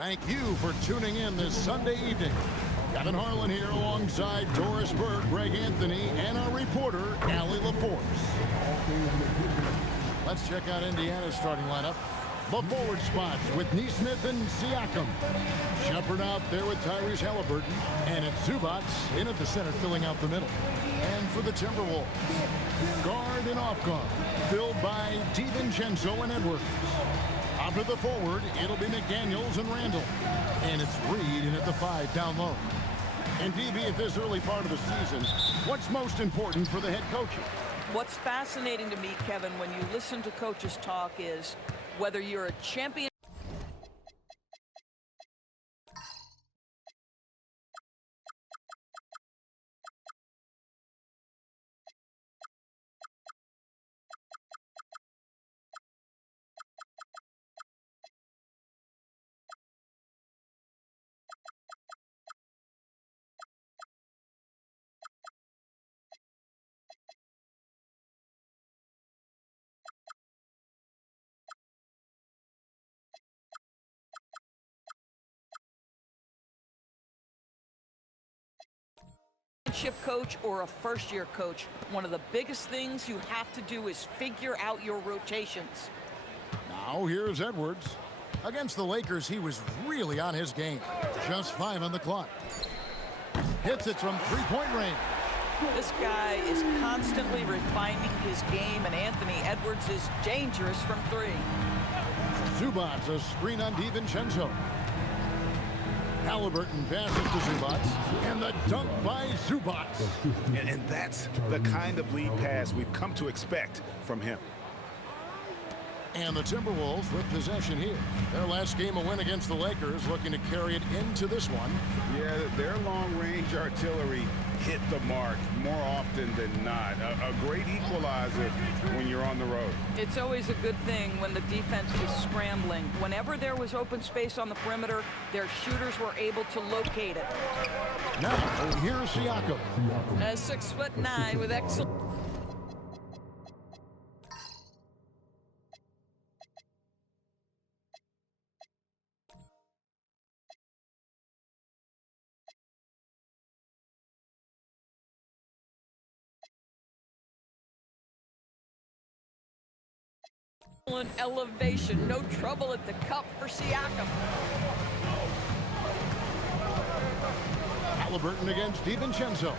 Thank you for tuning in this Sunday evening. Kevin Harlan here alongside Doris Burke, Greg Anthony, and our reporter, Allie LaForce. Let's check out Indiana's starting lineup. The forward spots with Nesmith and Siakam. Shepard out there with Tyrese Halliburton. And it's Zubac in at the center, filling out the middle. And for the Timberwolves, guard and off guard, filled by DiVincenzo and Edwards. Up to the forward, it'll be McDaniels and Randall. And it's Reed in at the 5 down low. And DB, at this early part of the season, what's most important for the head coaches? What's fascinating to me, Kevin, when you listen to coaches talk is whether you're a champion coach or a first-year coach, one of the biggest things you have to do is figure out your rotations. Now here's Edwards. Against the Lakers, he was really on his game. Just 5 on the clock. Hits it from three-point range. This guy is constantly refining his game, and Anthony Edwards is dangerous from 3. Zubac, a screen on DiVincenzo. Halliburton passes to Zubac, and the dunk by Zubac. And that's the kind of lead pass we've come to expect from him. And the Timberwolves with possession here. Their last game a win against the Lakers, looking to carry it into this one. Yeah, their long-range artillery hit the mark more often than not. A great equalizer when you're on the road. It's always a good thing when the defense is scrambling. Whenever there was open space on the perimeter, their shooters were able to locate it. Now, here's Siakam. 6'9" with excellent. Elevation, no trouble at the cup for Siakam. Halliburton against DiVincenzo.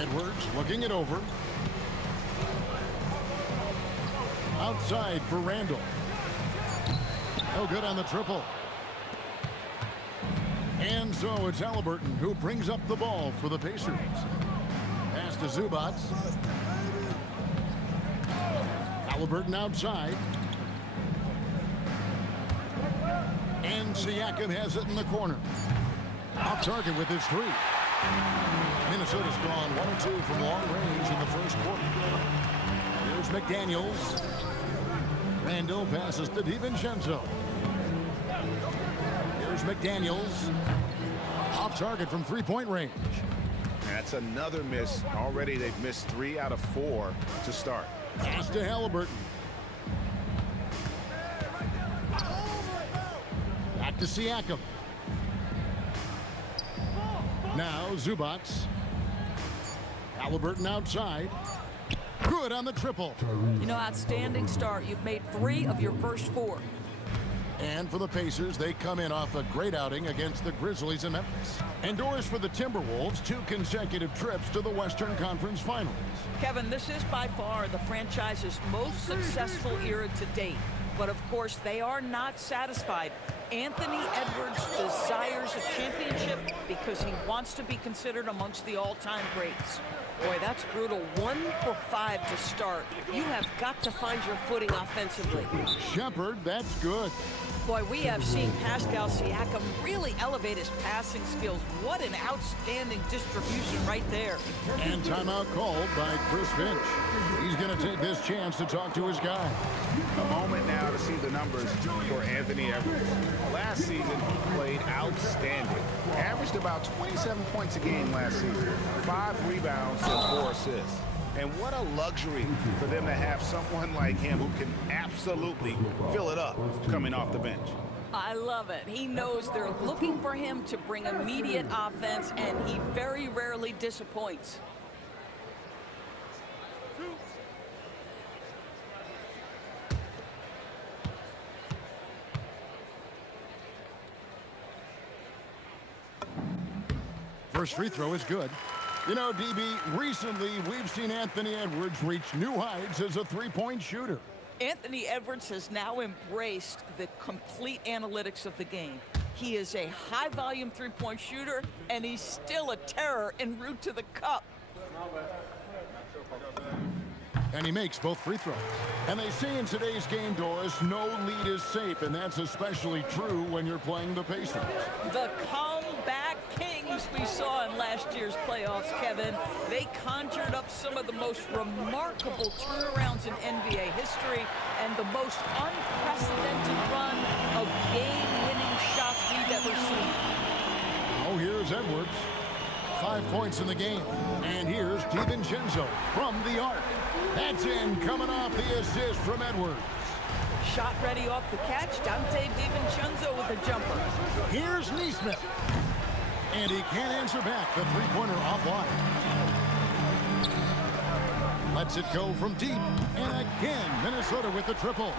Edwards looking it over. Outside for Randall. No good on the triple. And so it's Halliburton who brings up the ball for the Pacers. Pass to Zubac. Halliburton outside. And Siakam has it in the corner. Off target with his 3. Minnesota's gone 1 or 2 from long range in the first quarter. Here's McDaniels. Randall passes to DiVincenzo. Here's McDaniels. Off target from 3-point range. That's another miss. Already they've missed 3 out of 4 to start. Pass to Halliburton. Back to Siakam. Now Zubac. Halliburton outside. Good on the triple. You know, outstanding start. You've made 3 of your first 4. And for the Pacers, they come in off a great outing against the Grizzlies in Memphis. And Doris, for the Timberwolves, 2 consecutive trips to the Western Conference Finals. Kevin, this is by far the franchise's most successful era to date. But of course, they are not satisfied. Anthony Edwards desires a championship because he wants to be considered amongst the all-time greats. Boy, that's brutal. 1 for 5 to start. You have got to find your footing offensively. Shepard, that's good. Boy, we have seen Pascal Siakam really elevate his passing skills. What an outstanding distribution right there. And timeout called by Chris Finch. He's going to take this chance to talk to his guy. A moment now to see the numbers for Anthony Edwards. Last season, he played outstanding. Averaged about 27 points a game last season. 5 rebounds and 4 assists. And what a luxury for them to have someone like him who can absolutely fill it up coming off the bench. I love it. He knows they're looking for him to bring immediate offense, and he very rarely disappoints. First free throw is good. You know, DB, recently we've seen Anthony Edwards reach new heights as a three-point shooter. Anthony Edwards has now embraced the complete analytics of the game. He is a high-volume three-point shooter, and he's still a terror en route to the cup. And he makes both free throws. And they say in today's game, Doris, no lead is safe, and that's especially true when you're playing the Pacers. The comeback kings we saw in last year's playoffs, Kevin. They conjured up some of the most remarkable turnarounds in NBA history and the most unprecedented run of game-winning shots we've ever seen. Oh, here's Edwards. 5 points in the game. And here's DiVincenzo from the arc. That's in, coming off the assist from Edwards. Shot ready off the catch. Dante DiVincenzo with the jumper. Here's Neesmith. And he can't answer back. The three-pointer offline. Lets it go from deep. And again, Minnesota with the triple.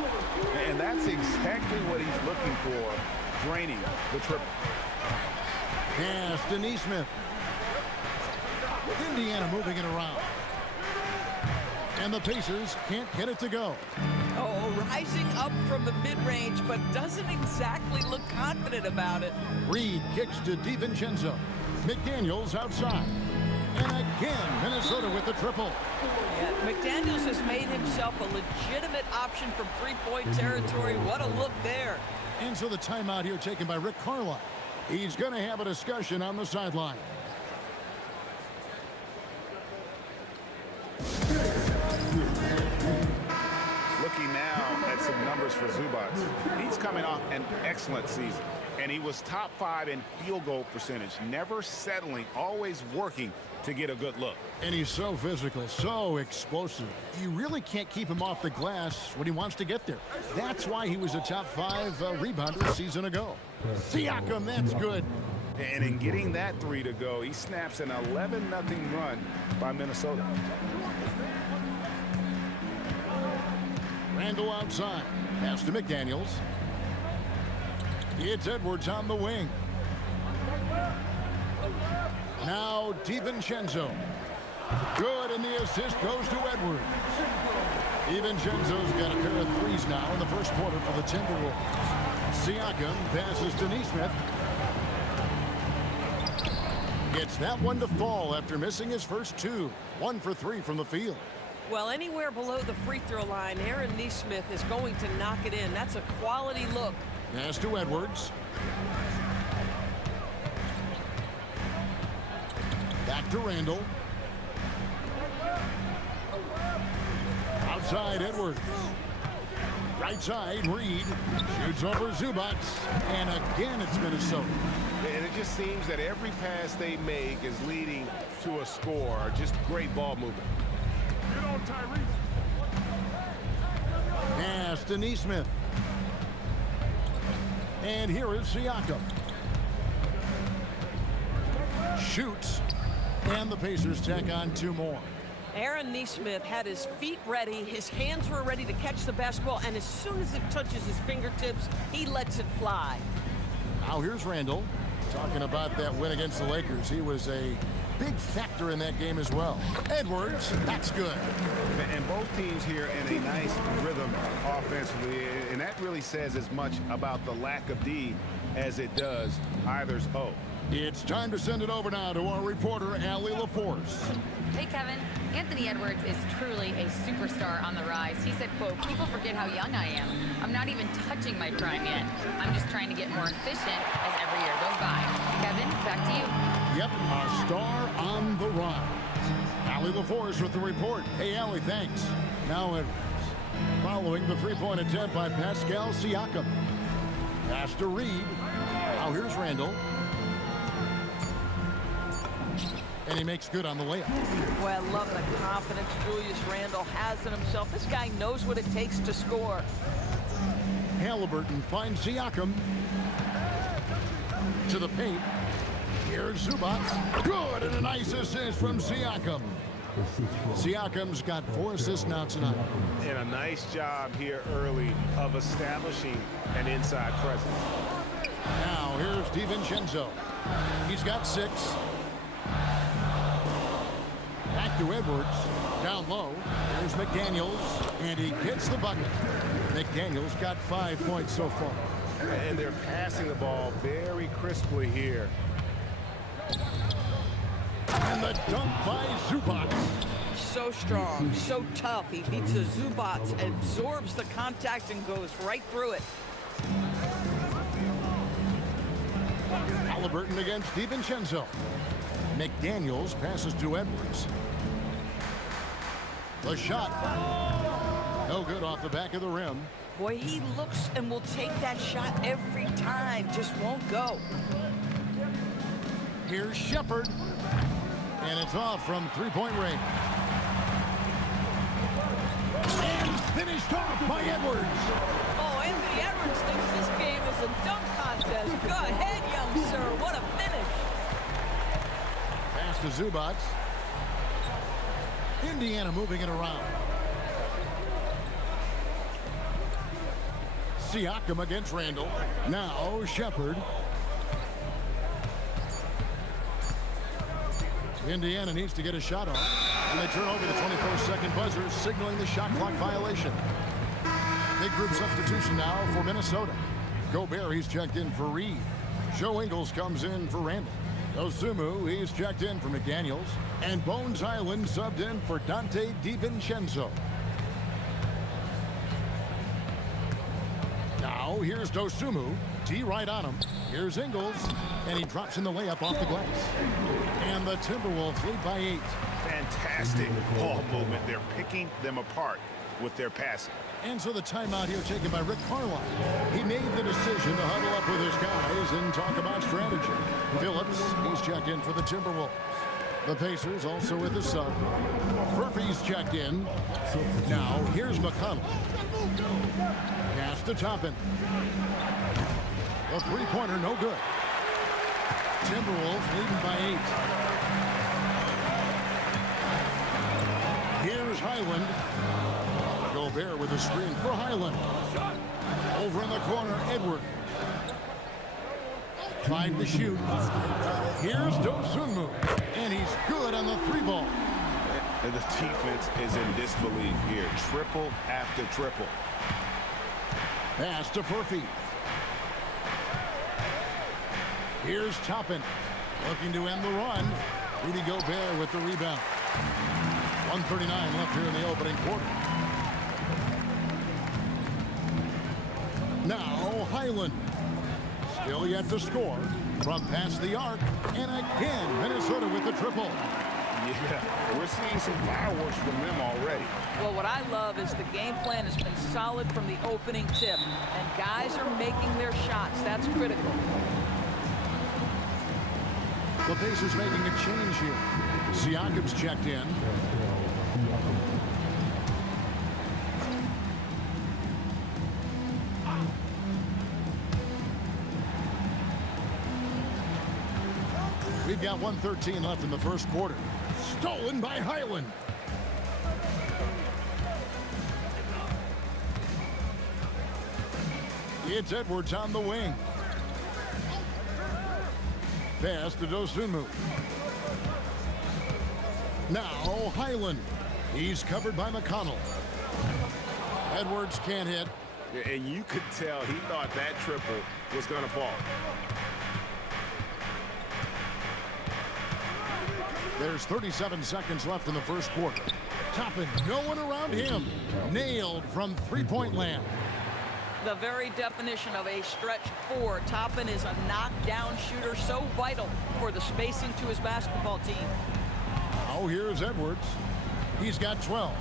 And that's exactly what he's looking for, draining the triple. Pass to Neesmith. Indiana moving it around. And the Pacers can't get it to go. Oh, rising up from the mid-range, but doesn't exactly look confident about it. Reed kicks to DiVincenzo. McDaniels outside. And again, Minnesota with the triple. Yeah, McDaniels has made himself a legitimate option from three-point territory. What a look there. And so the timeout here taken by Rick Carlisle. He's going to have a discussion on the sideline. Looking now at some numbers for Zubac. He's coming off an excellent season, and he was top 5 in field goal percentage, never settling, always working to get a good look. And he's so physical, so explosive. You really can't keep him off the glass when he wants to get there. That's why he was a top 5 rebounder a season ago. Siakam, that's good. And in getting that three to go, he snaps an 11-0 run by Minnesota. Randall outside. Pass to McDaniels. It's Edwards on the wing. Now DiVincenzo. Good, and the assist goes to Edwards. DiVincenzo's got a pair of threes now in the first quarter for the Timberwolves. Siakam passes to Neesmith. Gets that one to fall after missing his first 2. 1 for 3 from the field. Well, anywhere below the free throw line, Aaron Neesmith is going to knock it in. That's a quality look. Pass to Edwards. Back to Randall. Outside Edwards. Right side, Reed. Shoots over Zubac. And again, it's Minnesota. And it just seems that every pass they make is leading to a score. Just great ball movement. Get on, Tyrese. Pass to Neesmith. And here is Siakam. Shoots. And the Pacers tack on 2 more. Aaron Neesmith had his feet ready, his hands were ready to catch the basketball, and as soon as it touches his fingertips, he lets it fly. Now here's Randall. Talking about that win against the Lakers. He was a big factor in that game as well. Edwards, that's good. And both teams here in a nice rhythm offensively, and that really says as much about the lack of D as it does either's O. It's time to send it over now to our reporter, Allie LaForce. Hey, Kevin. Anthony Edwards is truly a superstar on the rise. He said, quote, "People forget how young I am. I'm not even touching my prime yet. I'm just trying to get more efficient as every year goes by." Kevin, back to you. Yep, a star on the rise. Allie LaForce with the report. Hey, Allie, thanks. Now Edwards. Following the three-point attempt by Pascal Siakam. Pass to Reed. Now here's Randall. and he makes good on the layup. Well, I love the confidence Julius Randle has in himself. This guy knows what it takes to score. Halliburton finds Siakam to the paint. Here's Zubac. Good, and a nice assist from Siakam. Siakam's got 4 assists now tonight. And a nice job here early of establishing an inside presence. Now here's DiVincenzo. He's got 6. Back to Edwards. Down low. Here's McDaniels. And he gets the bucket. McDaniels got 5 points so far. And they're passing the ball very crisply here. And the dunk by Zubac. So strong, so tough. He beats the Zubac, absorbs the contact, and goes right through it. Halliburton against DiVincenzo. McDaniels passes to Edwards. The shot. No good off the back of the rim. Boy, he looks and will take that shot every time. Just won't go. Here's Shepard. And it's off from three-point range. And finished off by Edwards. Oh, Anthony Edwards thinks this game is a dunk contest. Go ahead, young sir. What a finish. Pass to Zubac. Indiana moving it around. Siakam against Randle. Now Shepard. Indiana needs to get a shot off. And they turn over the 24-second buzzer, signaling the shot clock violation. Big group substitution now for Minnesota. Gobert, he's checked in for Reed. Joe Ingles comes in for Randle. Osumu, he's checked in for McDaniels. And Bones Island subbed in for Dante DiVincenzo. Now here's Dosumu. D right on him. Here's Ingles. And he drops in the layup off the glass. And the Timberwolves lead by 8. Fantastic ball movement. They're picking them apart with their passing. And so the timeout here taken by Rick Carlisle. He made the decision to huddle up with his guys and talk about strategy. Phillips, he's checked in for the Timberwolves. The Pacers also with the sub. Murphy's checked in. Now here's McConnell. Pass to Toppin. The three-pointer no good. Timberwolves leading by 8. Here's Highland. Gobert with a screen for Highland. Over in the corner, Edward. 5 to shoot. Here's Dosunmu. And he's good on the 3-ball. And the defense is in disbelief here. Triple after triple. Pass to Murphy. Here's Toppin. Looking to end the run. Rudy Gobert with the rebound. 1:39 left here in the opening quarter. Now Highland. Still yet to score. From past the arc. And again, Minnesota with the triple. Yeah, we're seeing some fireworks from them already. Well, what I love is the game plan has been solid from the opening tip. And guys are making their shots. That's critical. The Pacers making a change here. Siakam's checked in. We've got 1:13 left in the first quarter. Stolen by Highland. It's Edwards on the wing. Pass to Dosunmu. Now Highland. He's covered by McConnell. Edwards can't hit. And you could tell he thought that triple was going to fall. There's 37 seconds left in the first quarter. Toppin, no one around him. Nailed from three-point land. The very definition of a stretch 4. Toppin is a knockdown shooter, so vital for the spacing to his basketball team. Oh, here's Edwards. He's got 12.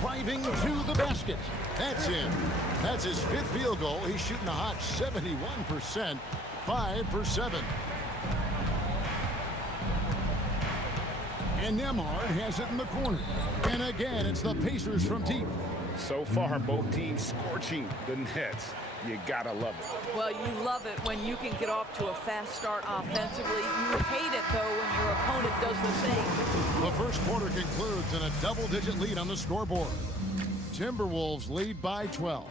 Driving to the basket. That's in. That's his 5th field goal. He's shooting a hot 71% 5 for 7. And Nembhard has it in the corner. And again, it's the Pacers from deep. So far, both teams scorching the Nets. You gotta love it. Well, you love it when you can get off to a fast start offensively. You hate it, though, when your opponent does the same. The first quarter concludes in a double-digit lead on the scoreboard. Timberwolves lead by 12.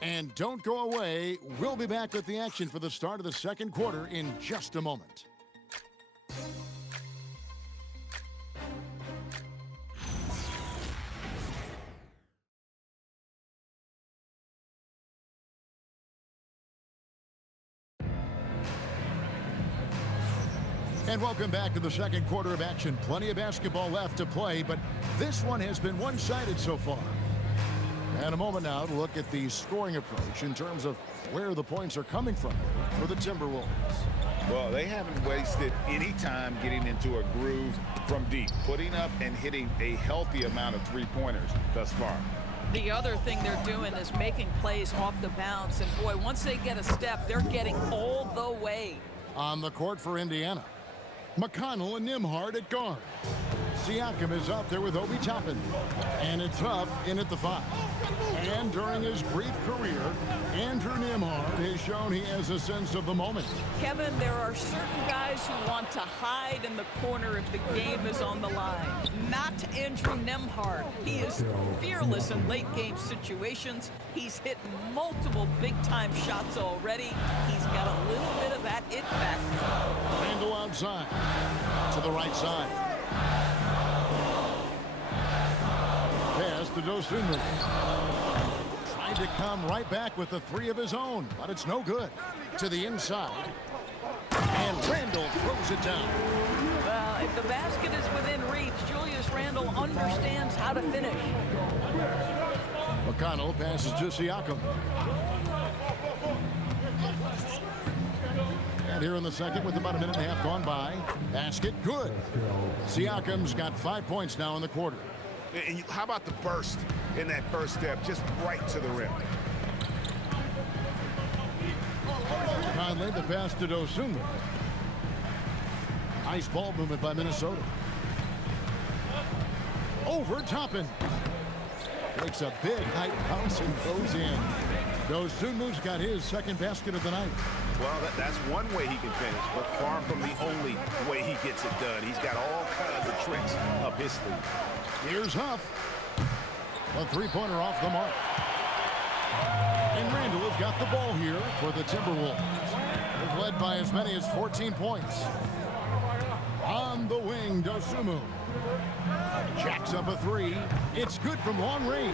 And don't go away. We'll be back with the action for the start of the second quarter in just a moment. And welcome back to the second quarter of action. Plenty of basketball left to play, but this one has been one-sided so far. And a moment now to look at the scoring approach in terms of where the points are coming from for the Timberwolves. Well, they haven't wasted any time getting into a groove from deep, putting up and hitting a healthy amount of three-pointers thus far. The other thing they're doing is making plays off the bounce. And, boy, once they get a step, they're getting all the way. On the court for Indiana, McConnell and Nembhard at guard. Siakam is up there with Obi Toppin. And it's Huff in at the 5. And during his brief career, Andrew Nembhard has shown he has a sense of the moment. Kevin, there are certain guys who want to hide in the corner if the game is on the line. Not Andrew Nembhard. He is fearless in late-game situations. He's hit multiple big-time shots already. He's got a little bit of that it factor. Randle outside to the right side. Pass to Dosunmu. Trying to come right back with the 3 of his own, but it's no good. To the inside. And Randle throws it down. Well, if the basket is within reach, Julius Randle understands how to finish. McConnell passes to Siakam. And here in the second with about a minute and a half gone by. Basket good. Siakam's got 5 points now in the quarter. And how about the burst in that first step, just right to the rim? Conley, the pass to Dosunmu. Nice ball movement by Minnesota. Over Toppin. Makes a big height bounce and goes in. Dosunmu's got his second basket of the night. Well, that's one way he can finish, but far from the only way he gets it done. He's got all kinds of tricks up his sleeve. Here's Huff. A three-pointer off the mark. And Randle has got the ball here for the Timberwolves. They've led by as many as 14 points. On the wing, Dosunmu. Jacks up a 3. It's good from long range.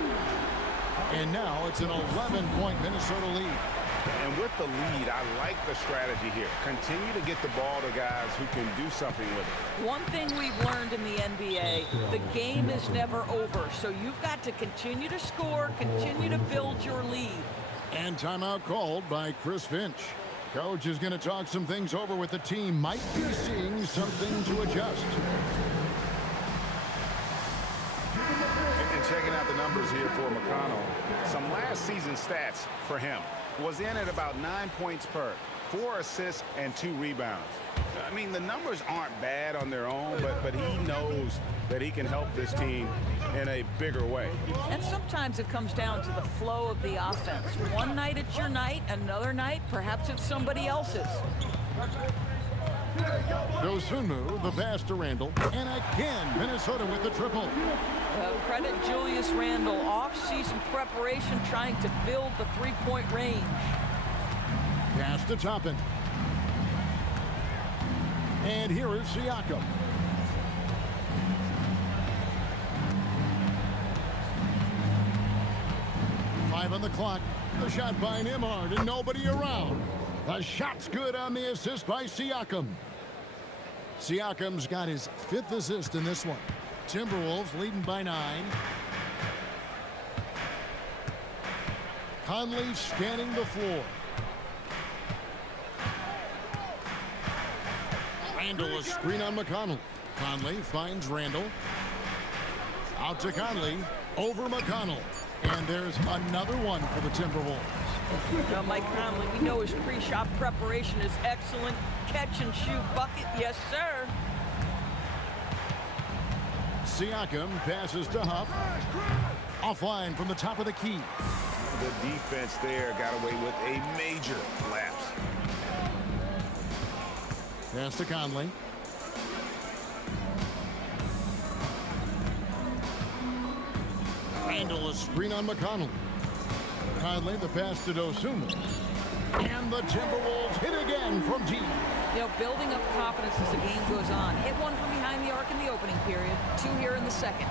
And now it's an 11-point Minnesota lead. And with the lead, I like the strategy here. Continue to get the ball to guys who can do something with it. One thing we've learned in the NBA, the game is never over. So you've got to continue to score, continue to build your lead. And timeout called by Chris Finch. Coach is going to talk some things over with the team. Might be seeing something to adjust. And checking out the numbers here for McConnell. Some last season stats for him. Was in at about 9 points per, 4 assists, and 2 rebounds. I mean, the numbers aren't bad on their own, but he knows that he can help this team in a bigger way. And sometimes it comes down to the flow of the offense. One night it's your night, another night perhaps it's somebody else's. Dosunmu, the pass to Randle, and again Minnesota with the triple. Credit Julius Randle, off-season preparation trying to build the three-point range. Pass to Toppin. And here is Siakam. Five on the clock. The shot by Nembhard and nobody around. The shot's good on the assist by Siakam. Siakam's got his 5th assist in this one. Timberwolves leading by 9. Conley scanning the floor. Randle, a screen on McConnell. Conley finds Randle. Out to Conley. Over McConnell. And there's another one for the Timberwolves. Now, Mike Conley, we know his pre-shot preparation is excellent. Catch and shoot bucket, yes, sir. Siakam passes to Huff. Offline from the top of the key. The defense there got away with a major lapse. Pass to Conley. Handle a screen on McConnell. Conley, the pass to Dosunmu. And the Timberwolves hit again from deep. You know, building up confidence as the game goes on. Hit one from behind the arc in the opening period. 2 here in the second.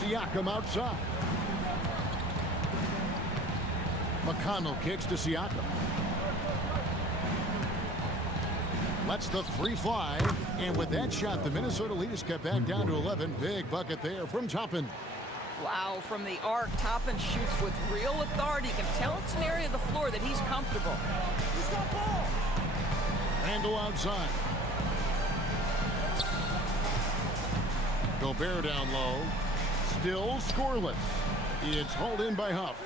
Siakam outside. McConnell kicks to Siakam. Lets the three fly. And with that shot, the Minnesota leaders cut back down to 11. Big bucket there from Toppin. Wow, from the arc, Toppin shoots with real authority. You can tell it's an area of the floor that he's comfortable. He's got ball. Randall outside. Gobert down low. Still scoreless. It's hauled in by Huff.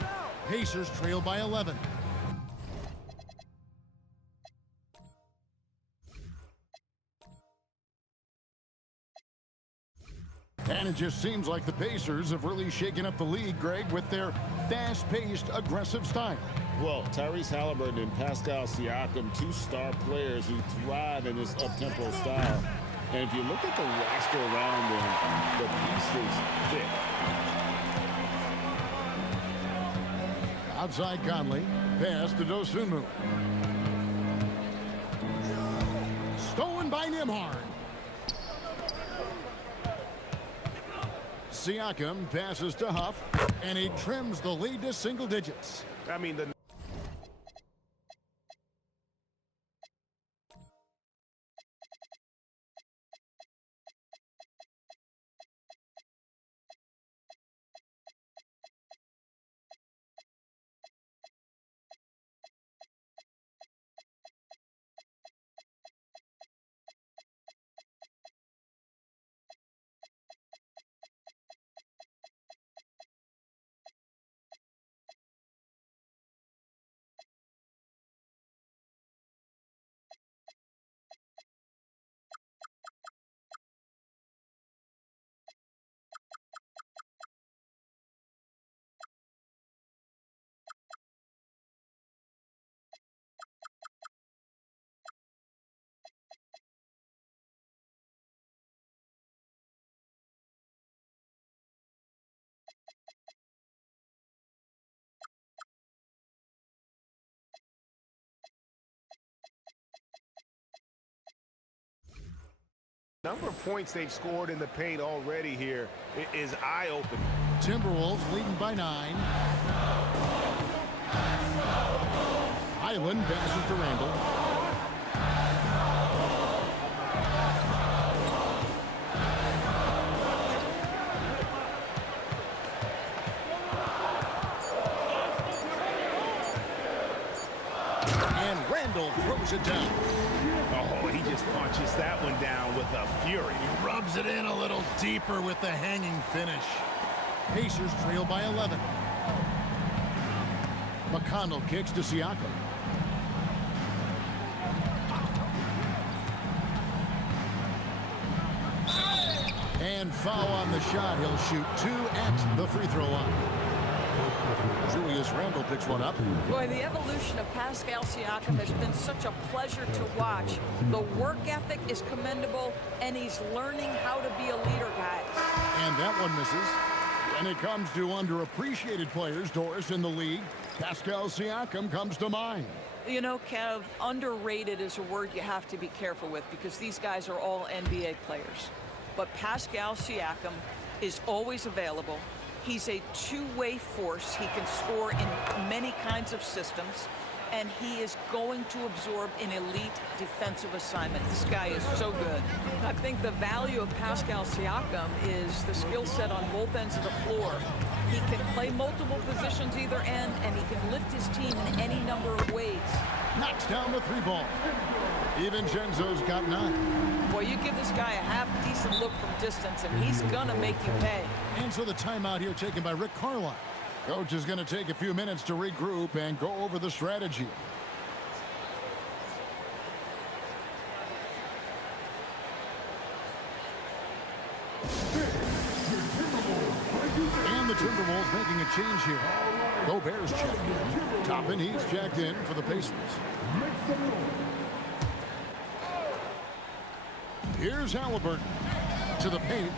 Pacers trail by 11. And it just seems like the Pacers have really shaken up the league, Greg, with their fast-paced, aggressive style. Well, Tyrese Halliburton and Pascal Siakam, 2 star players who thrive in this up-tempo style. And if you look at the roster around them, the pieces fit. Outside Conley. Pass to Dosunmu. Stolen by Nembhard. Siakam passes to Huff, and he trims the lead to single digits. I mean, the number of points they've scored in the paint already here is eye-opening. Timberwolves leading by 9. Highland passes to Randall. And Randall throws it down. Oh, he just punches that one down with a fury. He rubs it in a little deeper with the hanging finish. Pacers trail by 11. McConnell kicks to Siakam. And foul on the shot. He'll shoot 2 at the free throw line. Julius Randle picks one up. Boy, the evolution of Pascal Siakam has been such a pleasure to watch. The work ethic is commendable, and he's learning how to be a leader, guys. And that one misses. When it comes to underappreciated players, Doris, in the league, Pascal Siakam comes to mind. You know, Kev, underrated is a word you have to be careful with because these guys are all NBA players. But Pascal Siakam is always available. He's a two-way force. He can score in many kinds of systems, and he is going to absorb an elite defensive assignment. This guy is so good. I think the value of Pascal Siakam is the skill set on both ends of the floor. He can play multiple positions either end, and he can lift his team in any number of ways. Knocks down the 3 ball. DiVincenzo's got 9. Boy, you give this guy a half-decent look from distance, and he's gonna make you pay. And so the timeout here taken by Rick Carlisle. Coach is going to take a few minutes to regroup and go over the strategy. And the Timberwolves making a change here. Gobert's checked in. Toppin, he's checked in for the Pacers. Here's Halliburton to the paint.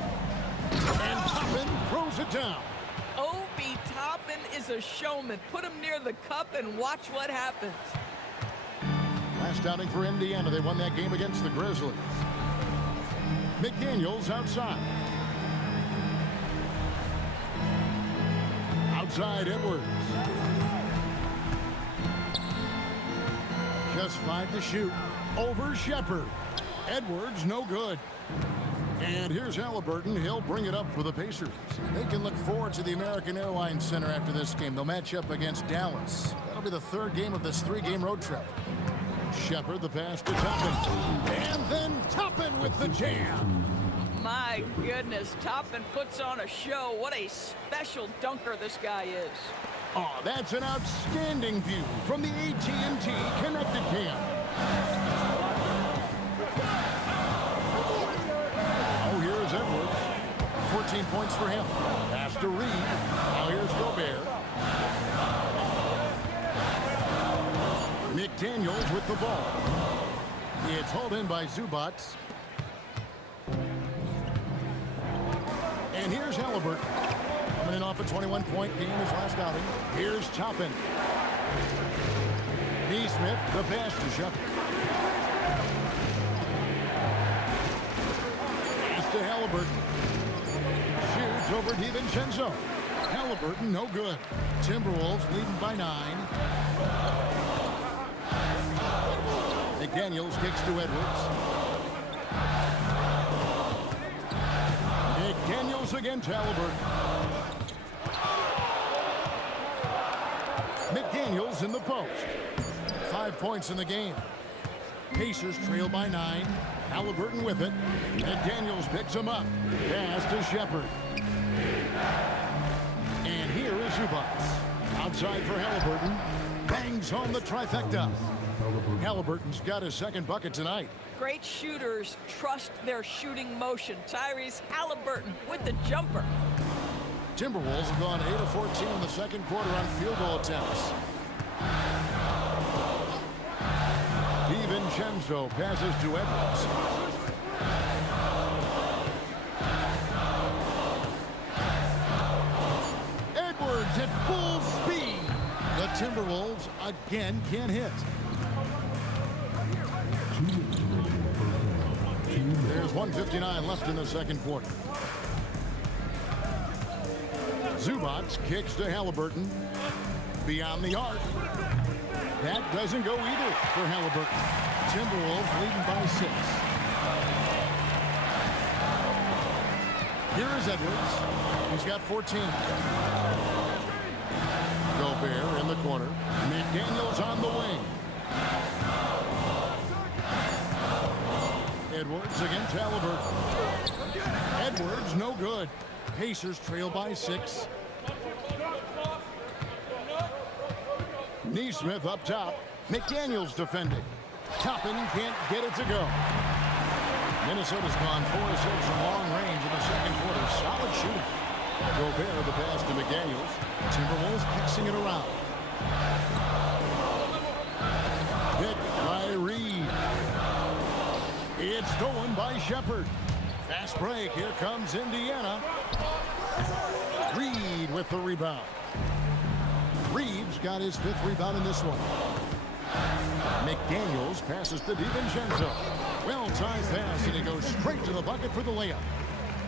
And Toppin throws it down. Obi Toppin is a showman. Put him near the cup and watch what happens. Last outing for Indiana. They won that game against the Grizzlies. McDaniels outside. Outside Edwards. Just 5 to shoot. Over Shepherd. Edwards no good. And here's Halliburton. He'll bring it up for the Pacers. They can look forward to the American Airlines Center after this game. They'll match up against Dallas. That'll be the 3rd game of this 3-game road trip. Shepherd, the pass to Toppin. And then Toppin with the jam. My goodness, Toppin puts on a show. What a special dunker this guy is. Oh, that's an outstanding view from the AT&T Connected Cam. Oh, here's Edwards. 14 points for him. Pass to Reed. Now here's Gobert. McDaniels with the ball. It's hauled in by Zubats. And here's Halliburton. Coming in off a 21-point game his last outing. Here's Toppin. Neesmith, the pass to Shepherd. Pass to Halliburton. Shoots over DiVincenzo. Halliburton, no good. Timberwolves leading by 9. McDaniels kicks to Edwards. McDaniels against Halliburton. McDaniels in the post. 5 points in the game. Pacers trail by 9. Halliburton with it. McDaniels picks him up. Pass to Shepherd. And here is Zubats. Outside for Halliburton. Bangs home the trifecta. Halliburton's got his 2nd bucket tonight. Great shooters trust their shooting motion. Tyrese Halliburton with the jumper. Timberwolves have gone 8 of 14 in the 2nd quarter on field goal attempts. DiVincenzo passes to Edwards. Edwards at full speed. The Timberwolves again can't hit. There's 1:59 left in the 2nd quarter. Zubats kicks to Halliburton. Beyond the arc. That doesn't go either for Halliburton. Timberwolves leading by 6. Here is Edwards. He's got 14. Gobert in the corner. McDaniels on the wing. Edwards against Halliburton. Edwards no good. Pacers trail by 6. Neesmith up top. McDaniels defending. Toppin can't get it to go. Minnesota's gone 4 of 6 from long range in the 2nd quarter. Solid shooting. Gobert the pass to McDaniels. Timberwolves passing it around. Hit by Reed. It's stolen by Shepherd. Fast break. Here comes Indiana. Reed with the rebound. Reeves got his 5th rebound in this one. McDaniels passes to DiVincenzo. Well-timed pass, and he goes straight to the bucket for the layup.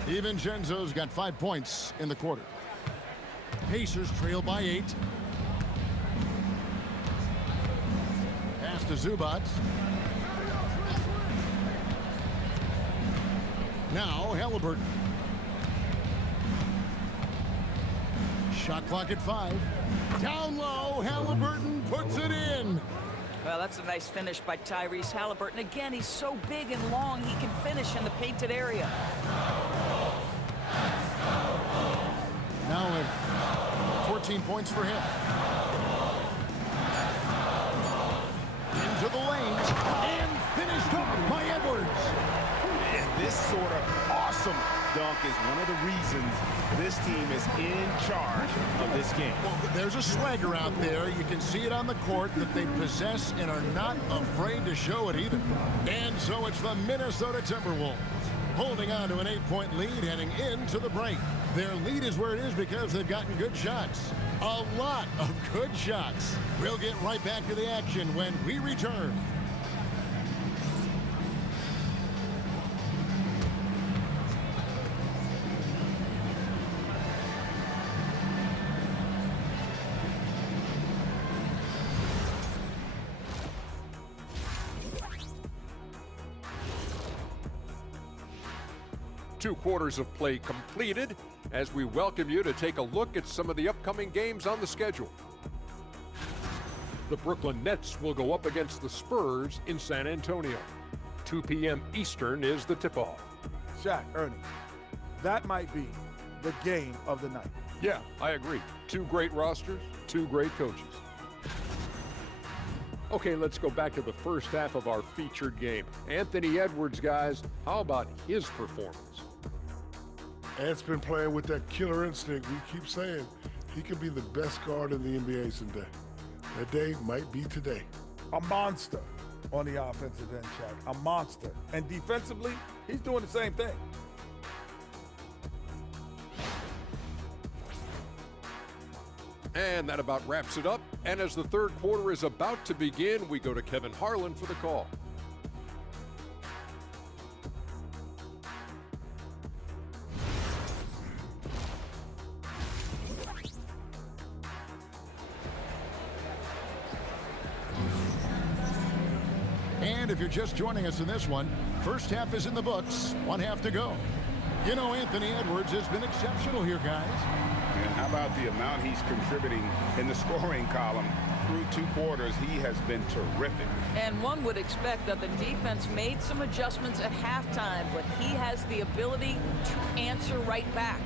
DiVincenzo's got 5 points in the quarter. Pacers trail by 8. Pass to Zubats. Now Halliburton. Shot clock at 5. Down low, Halliburton puts it in. Well, that's a nice finish by Tyrese Halliburton. Again, he's so big and long, he can finish in the painted area. 13 points for him. Into the lane, and finished up by Edwards. And this sort of awesome dunk is one of the reasons this team is in charge of this game. Well, there's a swagger out there. You can see it on the court that they possess and are not afraid to show it either. And so it's the Minnesota Timberwolves holding on to an 8-point lead heading into the break. Their lead is where it is because they've gotten good shots. A lot of good shots. We'll get right back to the action when we return. Two quarters of play completed as we welcome you to take a look at some of the upcoming games on the schedule. The Brooklyn Nets will go up against the Spurs in San Antonio. 2 p.m. Eastern is the tip-off. Shaq, Ernie, that might be the game of the night. Yeah, I agree. Two great rosters, two great coaches. Okay, let's go back to the first half of our featured game. Anthony Edwards, guys, how about his performance? Ant's been playing with that killer instinct. We keep saying he could be the best guard in the NBA someday. That day might be today. A monster on the offensive end, Shaq. A monster. And defensively, he's doing the same thing. And that about wraps it up. And as the third quarter is about to begin, we go to Kevin Harlan for the call. And if you're just joining us in this one, first half is in the books, one half to go. You know, Anthony Edwards has been exceptional here, guys. And how about the amount he's contributing in the scoring column? Through two quarters, he has been terrific. And one would expect that the defense made some adjustments at halftime, but he has the ability to answer right back.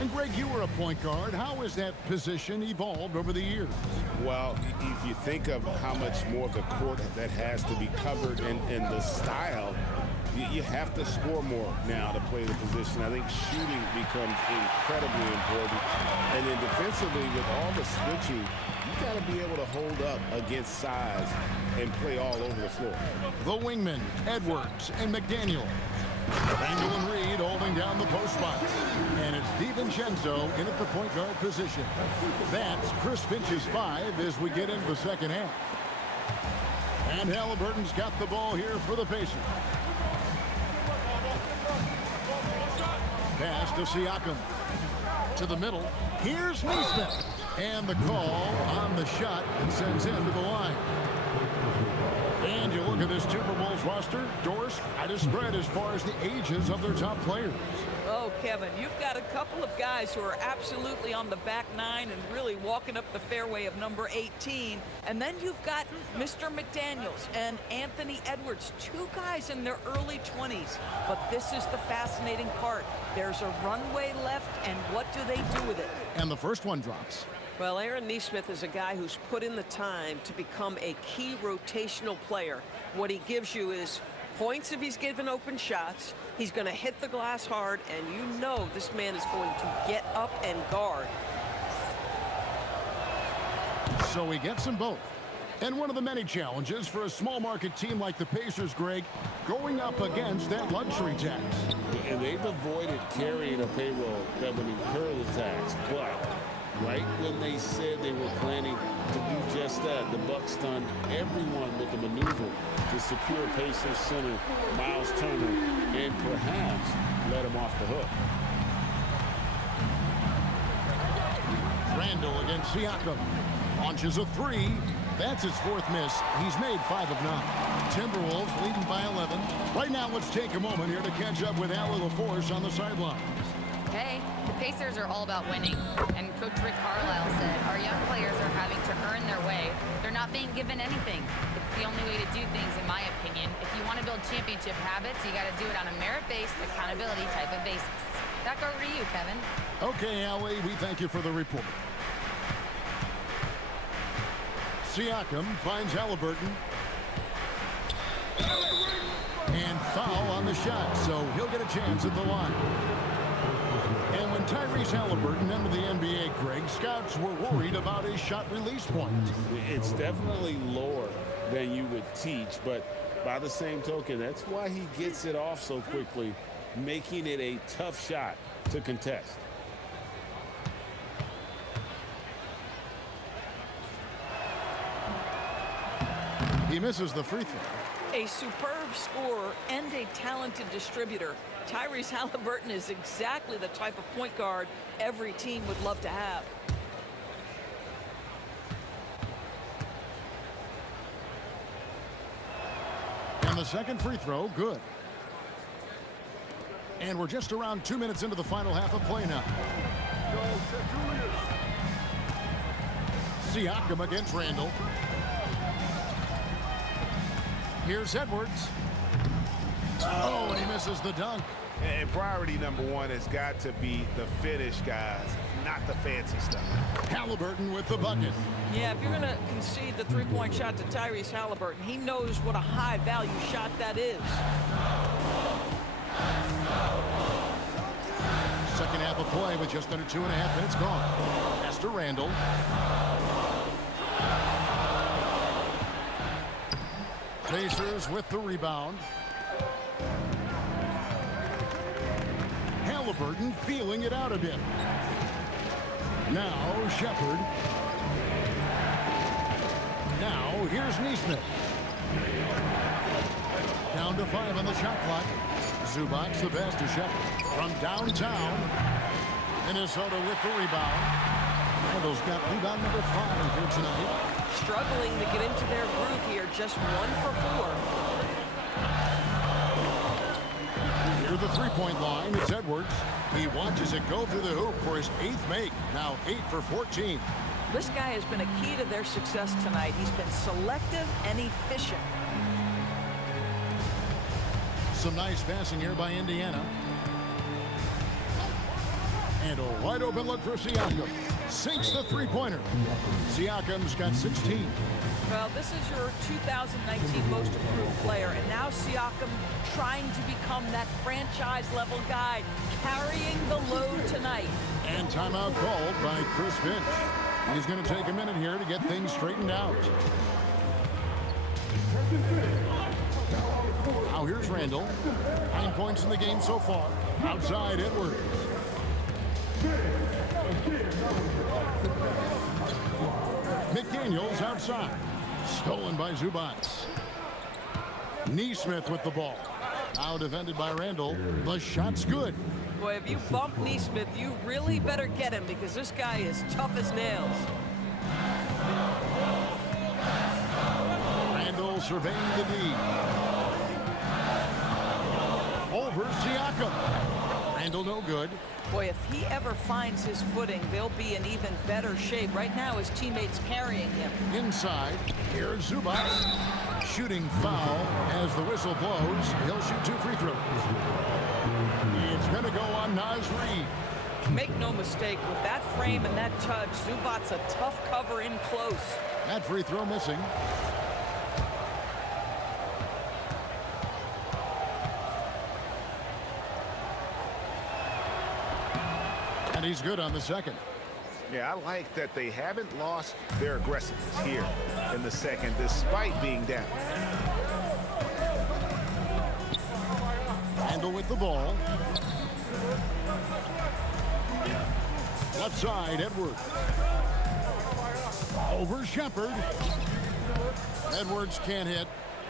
And Greg, you were a point guard. How has that position evolved over the years? Well, if you think of how much more of the court that has to be covered and the style, you have to score more now to play the position. I think shooting becomes incredibly important. And then defensively, with all the switching, you got to be able to hold up against size and play all over the floor. The wingmen, Edwards and McDaniel. Randall and Reed holding down the post spots. And it's DiVincenzo in at the point guard position. That's Chris Finch's 5 as we get into the second half. And Halliburton's got the ball here for the Pacers. Pass to Siakam. To the middle. Here's Neesmith. And the call on the shot that sends him to the line. And you look at this Timberwolves roster, Doris, quite a spread as far as the ages of their top players. Oh, Kevin, you've got a couple of guys who are absolutely on the back nine and really walking up the fairway of number 18. And then you've got Mr. McDaniels and Anthony Edwards, two guys in their early 20s. But this is the fascinating part. There's a runway left, and what do they do with it? And the first one drops. Well, Aaron Neesmith is a guy who's put in the time to become a key rotational player. What he gives you is points if he's given open shots. He's going to hit the glass hard, and you know this man is going to get up and guard. So he gets them both. And one of the many challenges for a small market team like the Pacers, Greg, going up against that luxury tax. And they've avoided carrying a payroll that would incur the tax, but right when they said they were planning to do just that, the Bucks stunned everyone with the maneuver to secure Pacers center Miles Turner and perhaps let him off the hook. Randall against Siakam. Launches a 3. That's his 4th miss. He's made 5 of 9. Timberwolves leading by 11. Right now, let's take a moment here to catch up with Allie LaForce on the sidelines. Hey, the Pacers are all about winning. And Coach Rick Carlisle said, our young players are having to earn their way. They're not being given anything. It's the only way to do things, in my opinion. If you want to build championship habits, you got to do it on a merit-based, accountability type of basis. Back over to you, Kevin. Okay, Allie, we thank you for the report. Siakam finds Halliburton. And foul on the shot, so he'll get a chance at the line. And when Tyrese Halliburton entered the NBA, Greg, scouts were worried about his shot release point. It's definitely lower than you would teach, but by the same token, that's why he gets it off so quickly, making it a tough shot to contest. He misses the free throw. A superb scorer and a talented distributor. Tyrese Halliburton is exactly the type of point guard every team would love to have. And the second free throw, good. And we're just around 2 minutes into the final half of play now. Siakam against Randall. Here's Edwards. Oh, and he misses the dunk. And priority number one has got to be the finish, guys, not the fancy stuff. Halliburton with the bucket. Yeah, if you're going to concede the three-point shot to Tyrese Halliburton, he knows what a high-value shot that is. Second half of play with just under 2.5 minutes gone. Esther Randall. Pacers with the rebound. Halliburton feeling it out a bit. Now Shepard. Now here's Neesmith. Down to 5 on the shot clock. Zubac the best to Shepard. From downtown. Minnesota with the rebound. Randall's got rebound number 5 here tonight. Struggling to get into their groove here, just 1 for 4. Near the three-point line, it's Edwards. He watches it go through the hoop for his 8th make. Now 8 for 14. This guy has been a key to their success tonight. He's been selective and efficient. Some nice passing here by Indiana. And a wide open look for Siakam. Sinks the three-pointer. Siakam's got 16. Well, this is your 2019 most improved player, and now Siakam trying to become that franchise-level guy, carrying the load tonight. And timeout called by Chris Finch. He's going to take a minute here to get things straightened out. Now here's Randall. 9 points in the game so far. Outside Edwards. McDaniels outside. Stolen by Zubac. Neesmith with the ball. Now defended by Randall. The shot's good. Boy, if you bump Neesmith, you really better get him because this guy is tough as nails. Randall surveying the D. Over Siakam. Randall no good. Boy, if he ever finds his footing, they'll be in even better shape. Right now, his teammates carrying him. Inside, here's Zubac. Shooting foul as the whistle blows. He'll shoot 2 free throws. It's going to go on Naz Reid. Make no mistake, with that frame and that touch, Zubac's a tough cover in close. That free throw missing. And he's good on the second. Yeah, I like that they haven't lost their aggressiveness here in the second, despite being down. Randall with the ball. Left side, Edwards. Over Shepard. Edwards can't hit.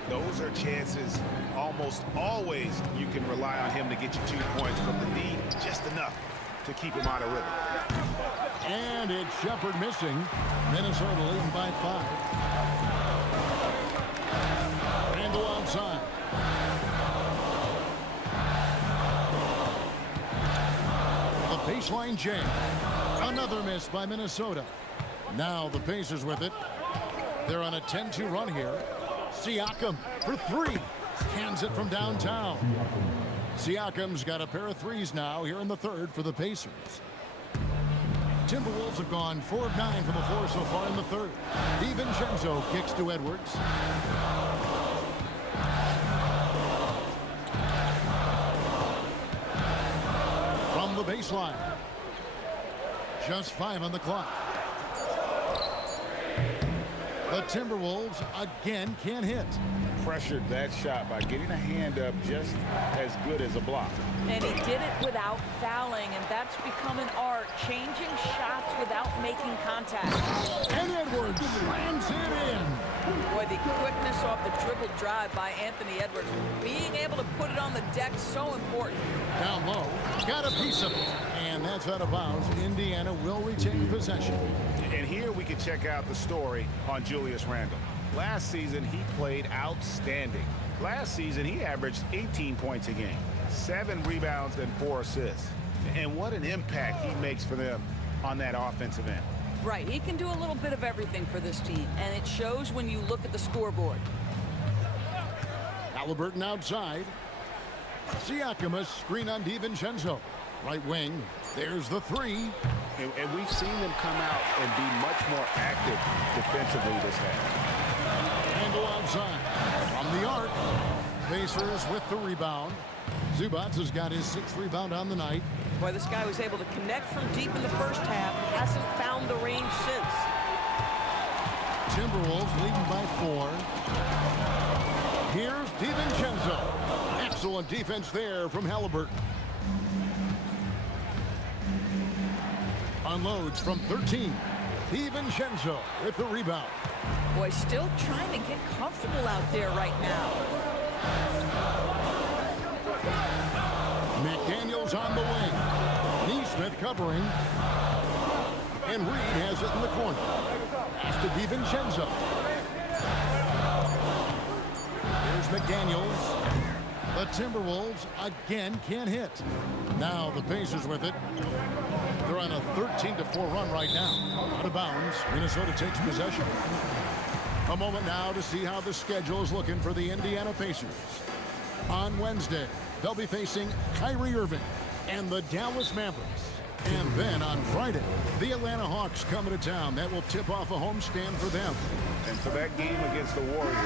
Those are chances almost always you can rely on him to get you 2 points, but the D, just enough to keep him out of rhythm. And it's Shepard missing. Minnesota leading by 5. Randall outside. The baseline jam. Another miss by Minnesota. Now the Pacers with it. They're on a 10-2 run here. Siakam for three. Cans it from downtown. Siakam's got a pair of threes now here in the third for the Pacers. Timberwolves have gone 4 of 9 from the floor so far in the third. DiVincenzo kicks to Edwards. From the baseline. Just 5 on the clock. The Timberwolves again can't hit. Pressured that shot by getting a hand up just as good as a block. And he did it without fouling, and that's become an art, changing shots without making contact. And Edwards slams it in. Boy, the quickness off the dribble drive by Anthony Edwards. Being able to put it on the deck, so important. Down low, got a piece of it. And that's out of bounds. Indiana will retain possession. And here we can check out the story on Julius Randle. Last season, he played outstanding. Last season, he averaged 18 points a game, 7 rebounds and 4 assists. And what an impact he makes for them on that offensive end. Right, he can do a little bit of everything for this team, and it shows when you look at the scoreboard. Halliburton outside. Siakam a screen on DiVincenzo. Right wing, there's the three. And we've seen them come out and be much more active defensively this half. Handle outside. From the arc. Pacers with the rebound. Zubac has got his 6th rebound on the night. Boy, this guy was able to connect from deep in the first half. Hasn't found the range since. Timberwolves leading by 4. Here's DiVincenzo. Excellent defense there from Halliburton. Unloads from 13. DiVincenzo with the rebound. Boy, still trying to get comfortable out there right now. McDaniels on the wing. Neesmith covering. And Reed has it in the corner. Pass to DiVincenzo. Here's McDaniels. The Timberwolves again can't hit. Now the Pacers with it. They're on a 13-4 run right now. Out of bounds. Minnesota takes possession. A moment now to see how the schedule is looking for the Indiana Pacers. On Wednesday, they'll be facing Kyrie Irving and the Dallas Mavericks. And then on Friday, the Atlanta Hawks coming to town. That will tip off a homestand for them. And for that game against the Warriors,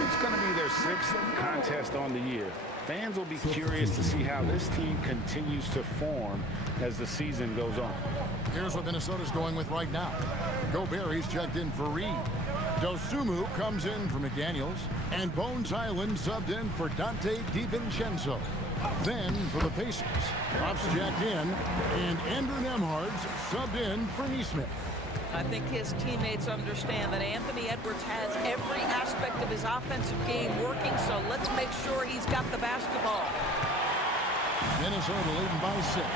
it's going to be their 6th contest on the year. Fans will be curious to see how this team continues to form as the season goes on. Here's what Minnesota's going with right now. Gobert, he's checked in for Reed. Dosumu comes in for McDaniels. And Bones Island subbed in for Dante DiVincenzo. Then for the Pacers, Ruff's jacked in. And Andrew Nembhard's subbed in for Neesmith. I think his teammates understand that Anthony Edwards has every aspect of his offensive game working, so let's make sure he's got the basketball. Minnesota leading by 6.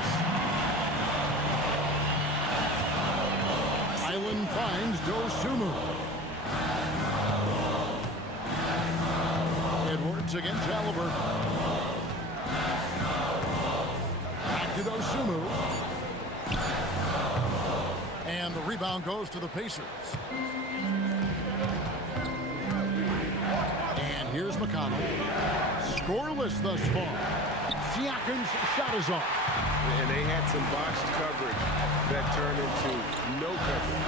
Island finds Dosumu. Edwards against Halliburton. Back to Dosumu. And the rebound goes to the Pacers. And here's McConnell. Scoreless thus far. Siakam's shot is off. And they had some botched coverage that turned into no coverage.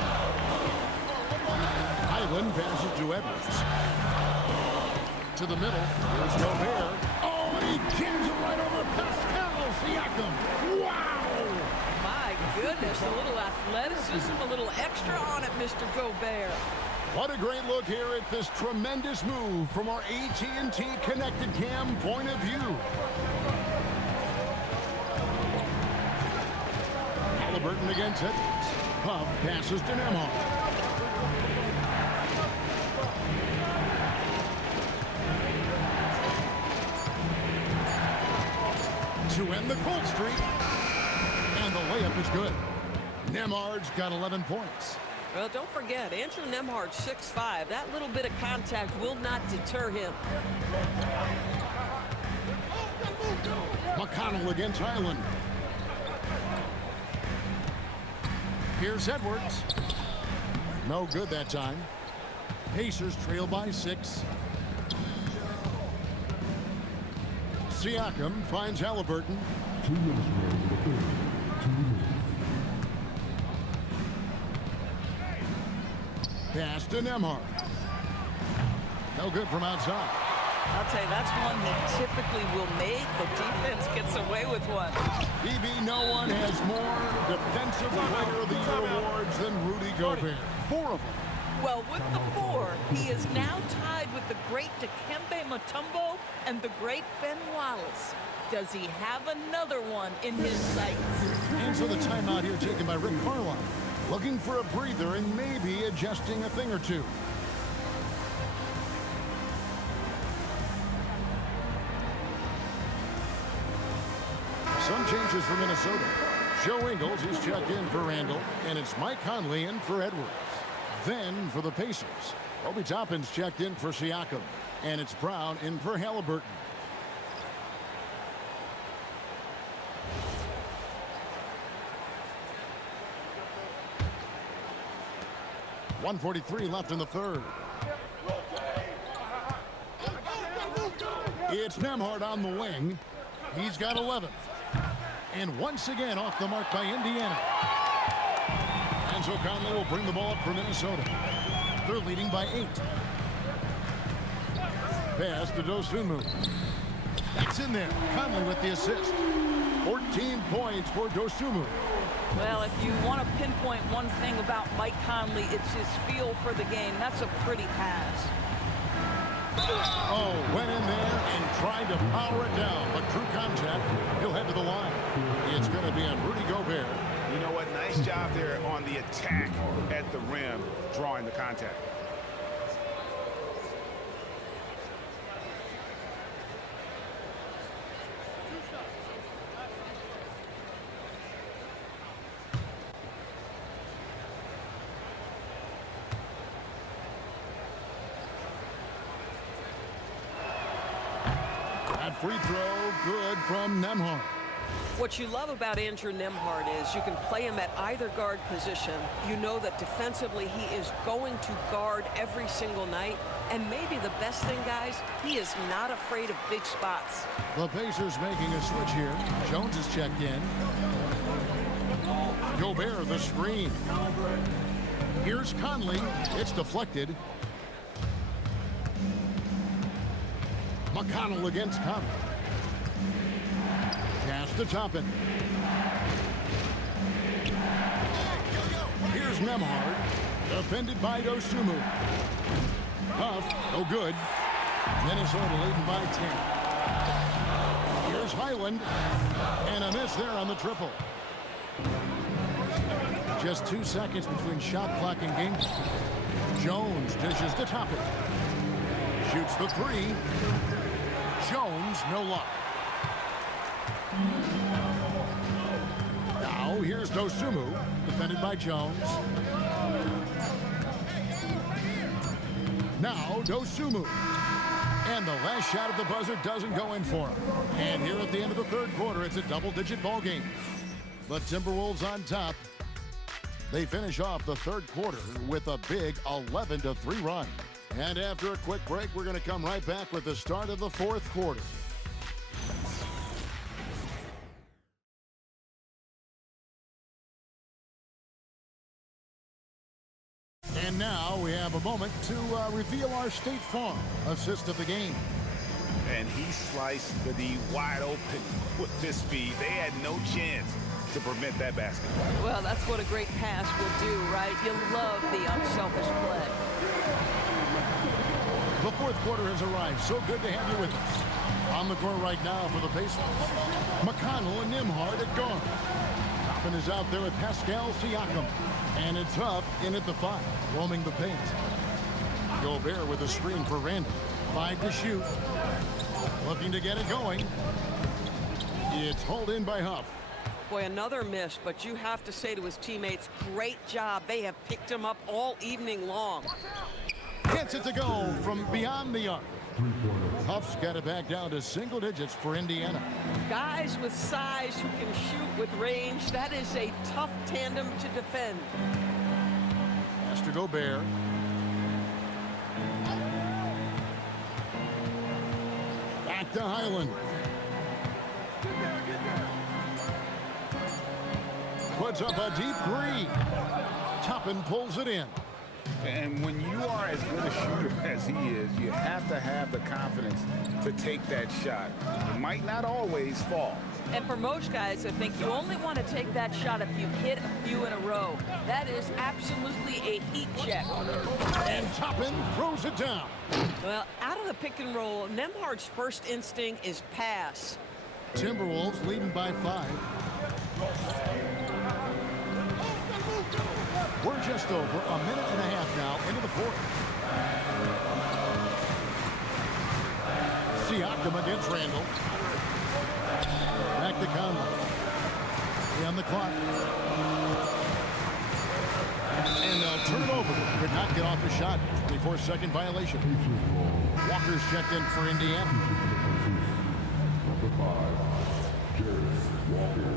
Highland passes to Edwards. To the middle. Here's Gobert. Oh, and he jams it right over Pascal Siakam. Wow! My goodness, a little athleticism, a little extra on it, Mr. Gobert. What a great look here at this tremendous move from our AT&T Connected Cam point of view. Halliburton against Edwards. Huff passes to Nembhard. To end the cold streak. And the layup is good. Nembhard's got 11 points. Well, don't forget, Andrew Nembhard, 6'5". That little bit of contact will not deter him. McConnell against Highland. Here's Edwards. No good that time. Pacers trail by 6. Siakam finds Halliburton. 2 minutes remaining in the third. 2 minutes. Pass to Nembhard. No good from outside. I'll tell you, that's one that typically will make. The defense gets away with one. BB, no one has more Defensive Player of the Year awards than Rudy Gobert. 4 of them. Well, with the 4, he is now tied with the great Dikembe Mutombo and the great Ben Wallace. Does he have another one in his sights? And so the timeout here taken by Rick Carlisle. Looking for a breather and maybe adjusting a thing or two. Some changes for Minnesota. Joe Ingles is checked in for Randall, and it's Mike Conley in for Edwards. Then for the Pacers, Obi Toppin's checked in for Siakam, and it's Brown in for Halliburton. .143 left in the third. It's Nembhard on the wing. He's got 11. And once again off the mark by Indiana. And so Conley will bring the ball up for Minnesota. They're leading by 8. Pass to Dosunmu. That's in there. Conley with the assist. 14 points for Dosunmu. Well, if you want to pinpoint one thing about Mike Conley, it's his feel for the game. That's a pretty pass. Oh, went in there and tried to power it down, but true contact, he'll head to the line. It's going to be on Rudy Gobert. You know what? Nice job there on the attack at the rim, drawing the contact. That free throw, good from Nembhard. What you love about Andrew Nembhard is you can play him at either guard position. You know that defensively he is going to guard every single night. And maybe the best thing, guys, he is not afraid of big spots. The Pacers making a switch here. Jones is checked in. Gobert the screen. Here's Conley. It's deflected. McConnell against Conley. Pass to Toppin. Here's Nembhard. Defended by Dosunmu. Huff, no good. Minnesota leading by 10. Here's Highland. And a miss there on the triple. Just 2 seconds between shot clock and game clock. Jones dishes to Toppin. Shoots the 3. Jones, no luck. Now here's Dosunmu, defended by Jones. Now Dosunmu. And the last shot at the buzzer doesn't go in for him. And here at the end of the third quarter, it's a double-digit ball game. The Timberwolves on top. They finish off the third quarter with a big 11-3 run. And after a quick break, we're going to come right back with the start of the fourth quarter. And now we have a moment to reveal our State Farm assist of the game. And he sliced the D wide open with his feet. They had no chance to prevent that basket. Well, that's what a great pass will do, right? You love the unselfish play. The fourth quarter has arrived. So good to have you with us. On the court right now for the Pacers. McConnell and Nembhard at guard. Toppin is out there with Pascal Siakam. And it's Huff in at the 5, roaming the paint. Gobert with a screen for Randall. 5 to shoot. Looking to get it going. It's hauled in by Huff. Boy, another miss, but you have to say to his teammates, great job. They have picked him up all evening long. Gets it to go from beyond the arc. 3-pointer. Huff's got it back down to single digits for Indiana. Guys with size who can shoot with range, that is a tough tandem to defend. Has to Gobert. Back to Highland. Puts up a deep three. Toppin pulls it in. And when you are as good a shooter as he is, you have to have the confidence to take that shot. It might not always fall. And for most guys, I think you only want to take that shot if you've hit a few in a row. That is absolutely a heat check. And Toppin throws it down. Well, out of the pick and roll, Nembhard's first instinct is pass. Timberwolves leading by 5. We're just over a minute and a half now into the fourth. Siakam against Randall. Back to Conley. On the clock. And they'll turn it over. Could not get off the shot. 24-second violation. Walker's checked in for Indiana. Number 5, Jarris Walker.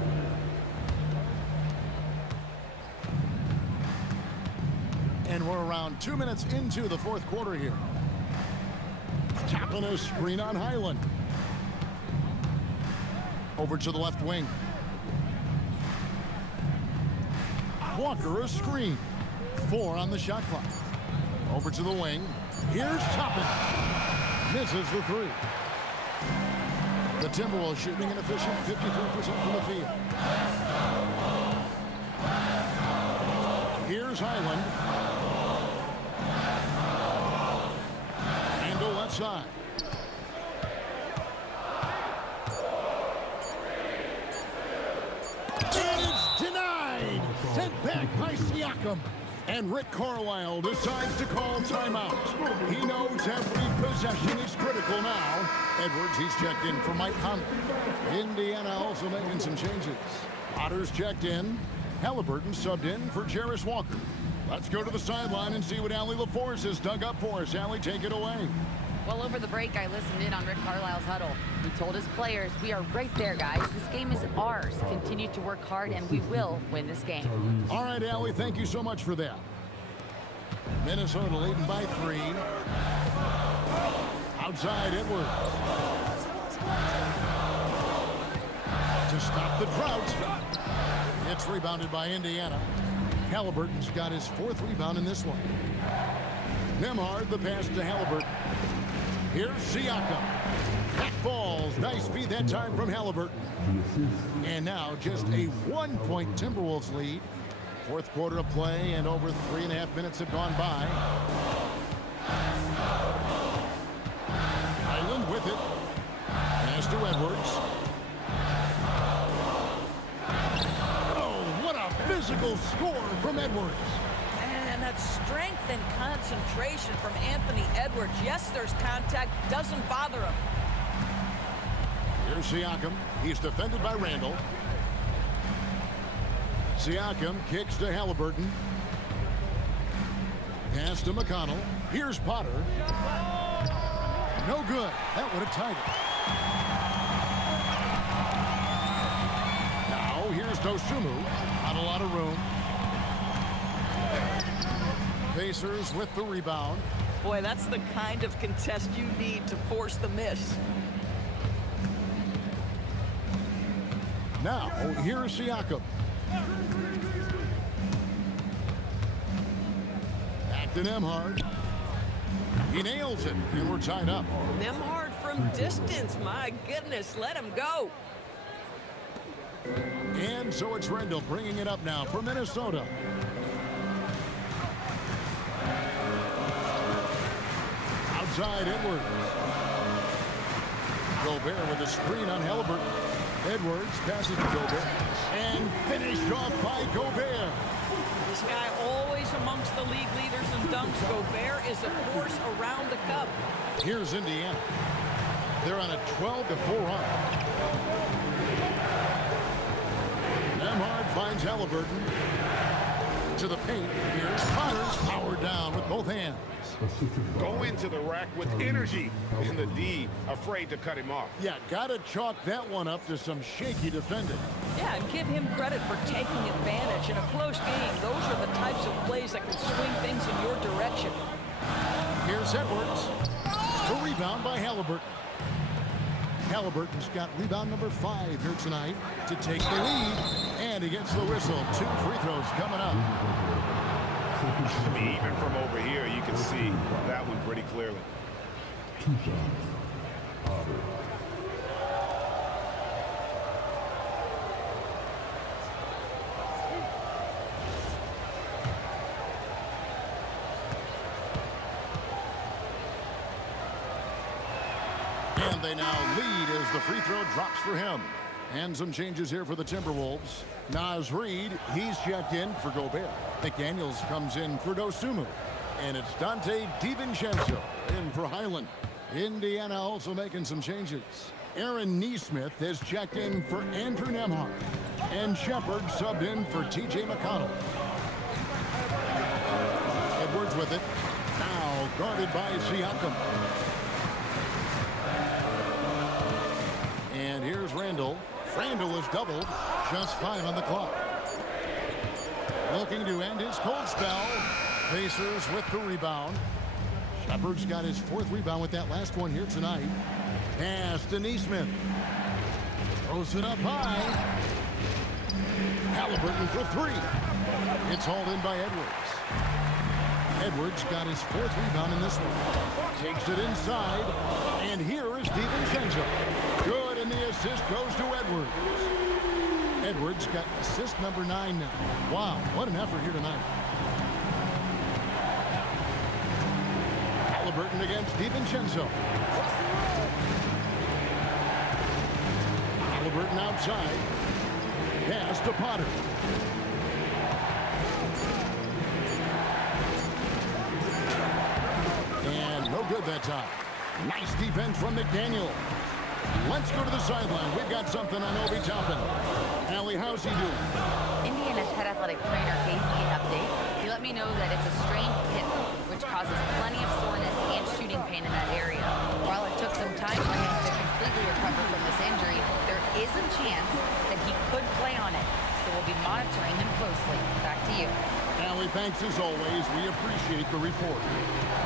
And we're around 2 minutes into the fourth quarter here. Tapping a screen on Highland. Over to the left wing. Walker a screen. 4 on the shot clock. Over to the wing. Here's Toppin. Misses the 3. The Timberwolves shooting an efficient 53% from the field. Here's Highland. Handle left side. And it's denied. Sent back by Siakam. And Rick Carlisle decides to call timeout. He knows every possession is critical now. Edwards, he's checked in for Mike Conley. Indiana also making some changes. Potter's checked in. Halliburton subbed in for Jarris Walker. Let's go to the sideline and see what Allie LaForce has dug up for us. Allie, take it away. Well, over the break, I listened in on Rick Carlisle's huddle. He told his players, we are right there, guys. This game is ours. Continue to work hard, and we will win this game. All right, Allie, thank you so much for that. Minnesota leading by 3. Outside, Edwards. To stop the drought. It's rebounded by Indiana. Halliburton's got his 4th rebound in this one. Nembhard, the pass to Halliburton. Here's Siakam. That falls. Nice feed that time from Halliburton. And now just a 1-point Timberwolves lead. 4th quarter of play, and over 3.5 minutes have gone by. Highland with it. Pass to Edwards. Oh, what a physical score from Edwards. And that strength and concentration from Anthony Edwards. Yes, there's contact. Doesn't bother him. Here's Siakam. He's defended by Randall. Siakam kicks to Halliburton. Pass to McConnell. Here's Potter. No good. That would have tied it. Now here's Dosunmu. Not a lot of room. Pacers with the rebound. Boy, that's the kind of contest you need to force the miss. Now here's Siakam. Back to Nembhard. He nails it, and we're tied up. Nembhard from distance. My goodness, let him go. And so it's Randall bringing it up now for Minnesota. Outside, Edwards. Gobert with a screen on Halliburton. Edwards passes to Gobert. And finished off by Gobert. This guy always amongst the league leaders in dunks. Gobert is a force around the cup. Here's Indiana. They're on a 12-4 run. Nembhard finds Halliburton. To the paint. Here's Potter. Powered down with both hands. Go into the rack with energy. And the D afraid to cut him off. Yeah, gotta chalk that one up to some shaky defending. Yeah, and give him credit for taking advantage in a close game. Those are the types of plays that can swing things in your direction. Here's Edwards. The rebound by Halliburton. Halliburton's got rebound number 5 here tonight to take the lead. And he gets the whistle. 2 free throws coming up. I mean, even from over here, you can see that one pretty clearly. 2 shots. Potter. And they now lead as the free throw drops for him. And some changes here for the Timberwolves. Naz Reid, he's checked in for Gobert. McDaniels comes in for Dosunmu. And it's Dante DiVincenzo in for Highland. Indiana also making some changes. Aaron Neesmith has checked in for Andrew Nembhard. And Shepard subbed in for TJ McConnell. Edwards with it. Now guarded by Siakam. And here's Randall. Randall is doubled. Just 5 on the clock. Looking to end his cold spell. Pacers with the rebound. Shepard's got his 4th rebound with that last one here tonight. Pass to Neesmith. Throws it up high. Halliburton for 3. It's hauled in by Edwards. Edwards got his 4th rebound in this one. Takes it inside. And here is DiVincenzo. Good, and the assist goes to Edwards. Edwards got assist number 9 now. Wow, what an effort here tonight. Halliburton against DiVincenzo. Halliburton outside. Pass to Potter. And no good that time. Nice defense from McDaniel. Let's go to the sideline. We've got something on Obi Toppin. Allie, how's he doing? Indiana's head athletic trainer gave me an update. He let me know that it's a strained hip, which causes plenty of soreness and shooting pain in that area. While it took some time for him to completely recover from this injury, there is a chance that he could play on it. So we'll be monitoring him closely. Back to you. Allie, thanks as always. We appreciate the report.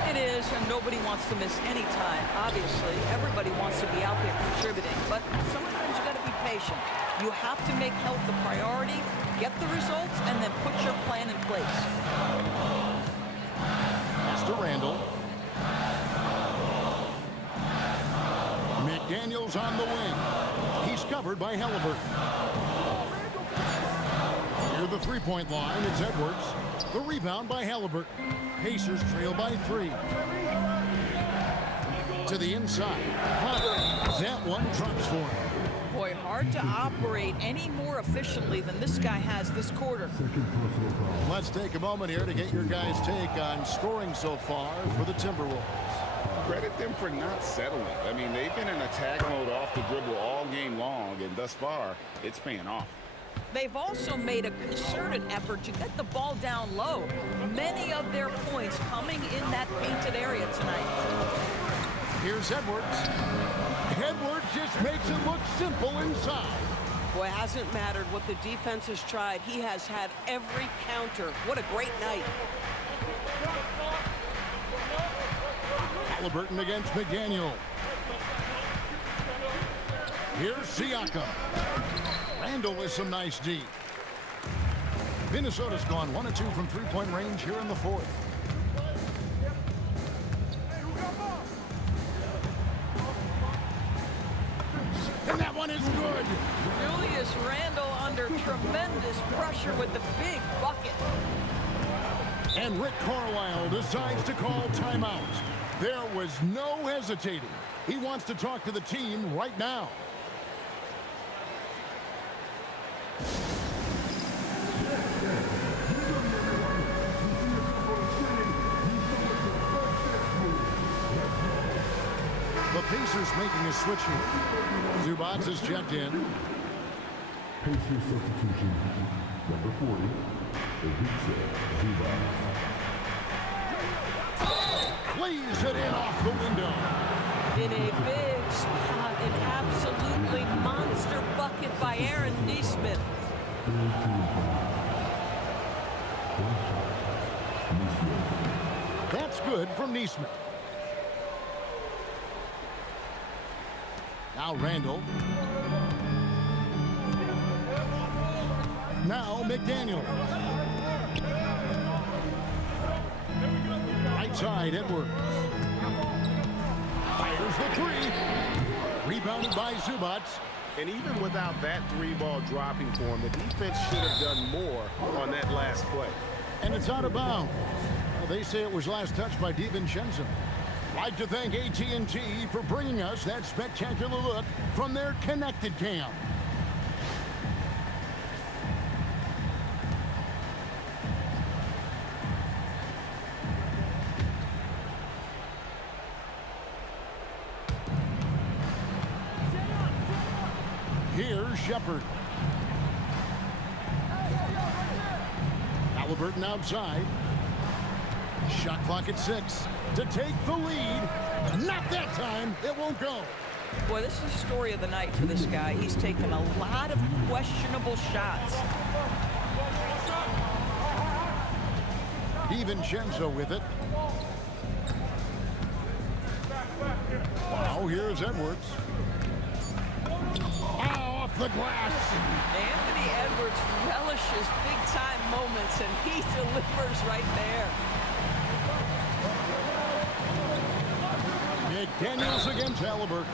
It is, and nobody wants to miss any time. Obviously, everybody wants to be out there contributing, but sometimes you got to be patient. You have to make health the priority, get the results, and then put your plan in place. Pass to Randall. McDaniels on the wing. He's covered by Halliburton. Near the three-point line, it's Edwards. The rebound by Halliburton. Pacers trail by 3. To the inside. That one drops for him. Boy, hard to operate any more efficiently than this guy has this quarter. Let's take a moment here to get your guys' take on scoring so far for the Timberwolves. Credit them for not settling. I mean, they've been in attack mode off the dribble all game long, and thus far, it's paying off. They've also made a concerted effort to get the ball down low. Many of their points coming in that painted area tonight. Here's Edwards. Edwards just makes it look simple inside. Boy, it hasn't mattered what the defense has tried. He has had every counter. What a great night. Halliburton against McDaniel. Here's Siakam. Randall with some nice D. Minnesota's gone 1 of 2 from three-point range here in the 4th. And that one is good. Julius Randle under tremendous pressure with the big bucket. And Rick Carlisle decides to call timeout. There was no hesitating. He wants to talk to the team right now. The Pacers making a switch here. Zubats is checked in. Pacers substitution, number 40, Ivica Zubats. Lays it in off the window. In a big spot, an absolutely monster bucket by Aaron Neesmith. That's good from Neesmith. Now Randall. Now McDaniel. Right side, Edwards. Fires the three. Rebounded by Zubac. And even without that three-ball dropping for him, the defense should have done more on that last play. And it's out of bounds. Well, they say it was last touched by DiVincenzo. Like to thank AT&T for bringing us that spectacular look from their connected cam. Here's Shepard. Halliburton outside. Shot clock at 6 to take the lead. Not that time. It won't go. Boy, this is the story of the night for this guy. He's taken a lot of questionable shots. DiVincenzo with it. Now here's Edwards. Off the glass. Anthony Edwards relishes big-time moments, and he delivers right there. McDaniels against Halliburton.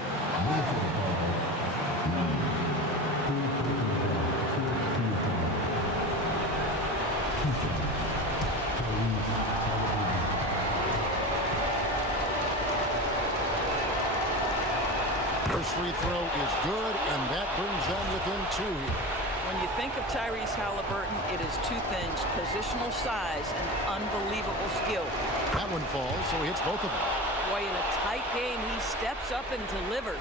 First free throw is good, and that brings them within 2 here. When you think of Tyrese Halliburton, it is two things: positional size and unbelievable skill. That one falls, so he hits both of them. Boy, in a tight game, he steps up and delivers.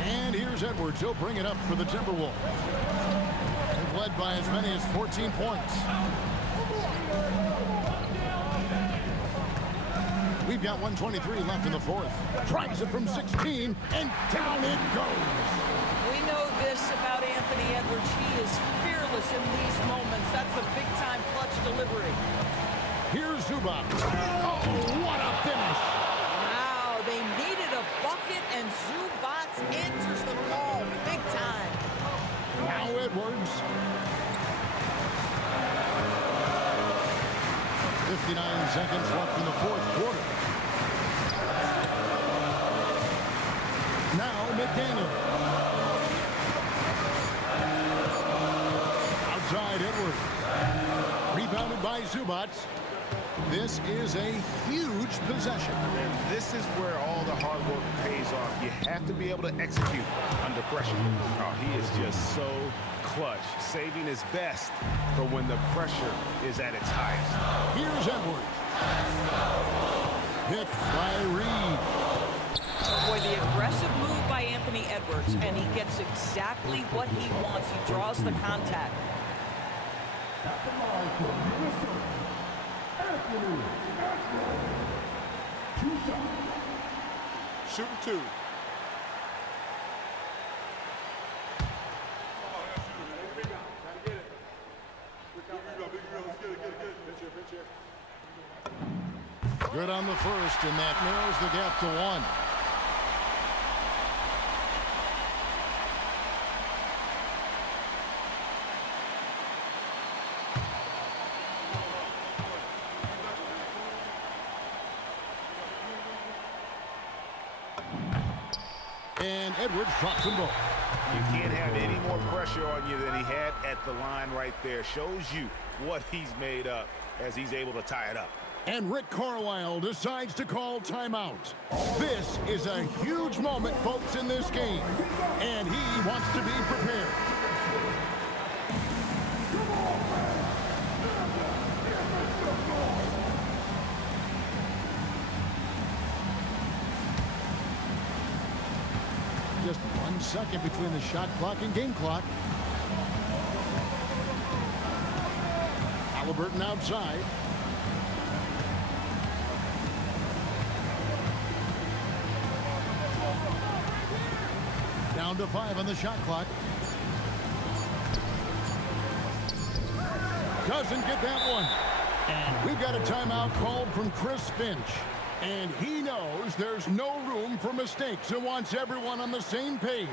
And here's Edwards. He'll bring it up for the Timberwolves. They've led by as many as 14 points. We've got 1:23 left in the fourth. Tries it from 16, and down it goes. We know this about Anthony Edwards. He is fearless in these moments. That's a big-time clutch delivery. Here's Zubac. Oh, what a finish. Wow, they needed a bucket, and Zubac answers the call big time. Now Edwards. 59 seconds left in the fourth quarter. Now McDaniel. Outside Edwards. Rebounded by Zubac. This is a huge possession. And this is where all the hard work pays off. You have to be able to execute under pressure. Oh, he is just so clutch, saving his best for when the pressure is at its highest. Here's Edwards. Picked by Reed. Boy, the aggressive move by Anthony Edwards, and he gets exactly what he wants. He draws the contact. Shooting 2. Good on the first, and that narrows the gap to 1. And Edwards drops them both. You can't have any more pressure on you than he had at the line right there. Shows you what he's made up as he's able to tie it up. And Rick Carlisle decides to call timeout. This is a huge moment, folks, in this game. And he wants to be prepared. Just 1 second between the shot clock and game clock. Halliburton outside. Down to 5 on the shot clock. Doesn't get that one. And we've got a timeout called from Chris Finch. And he knows there's no room for mistakes and wants everyone on the same page.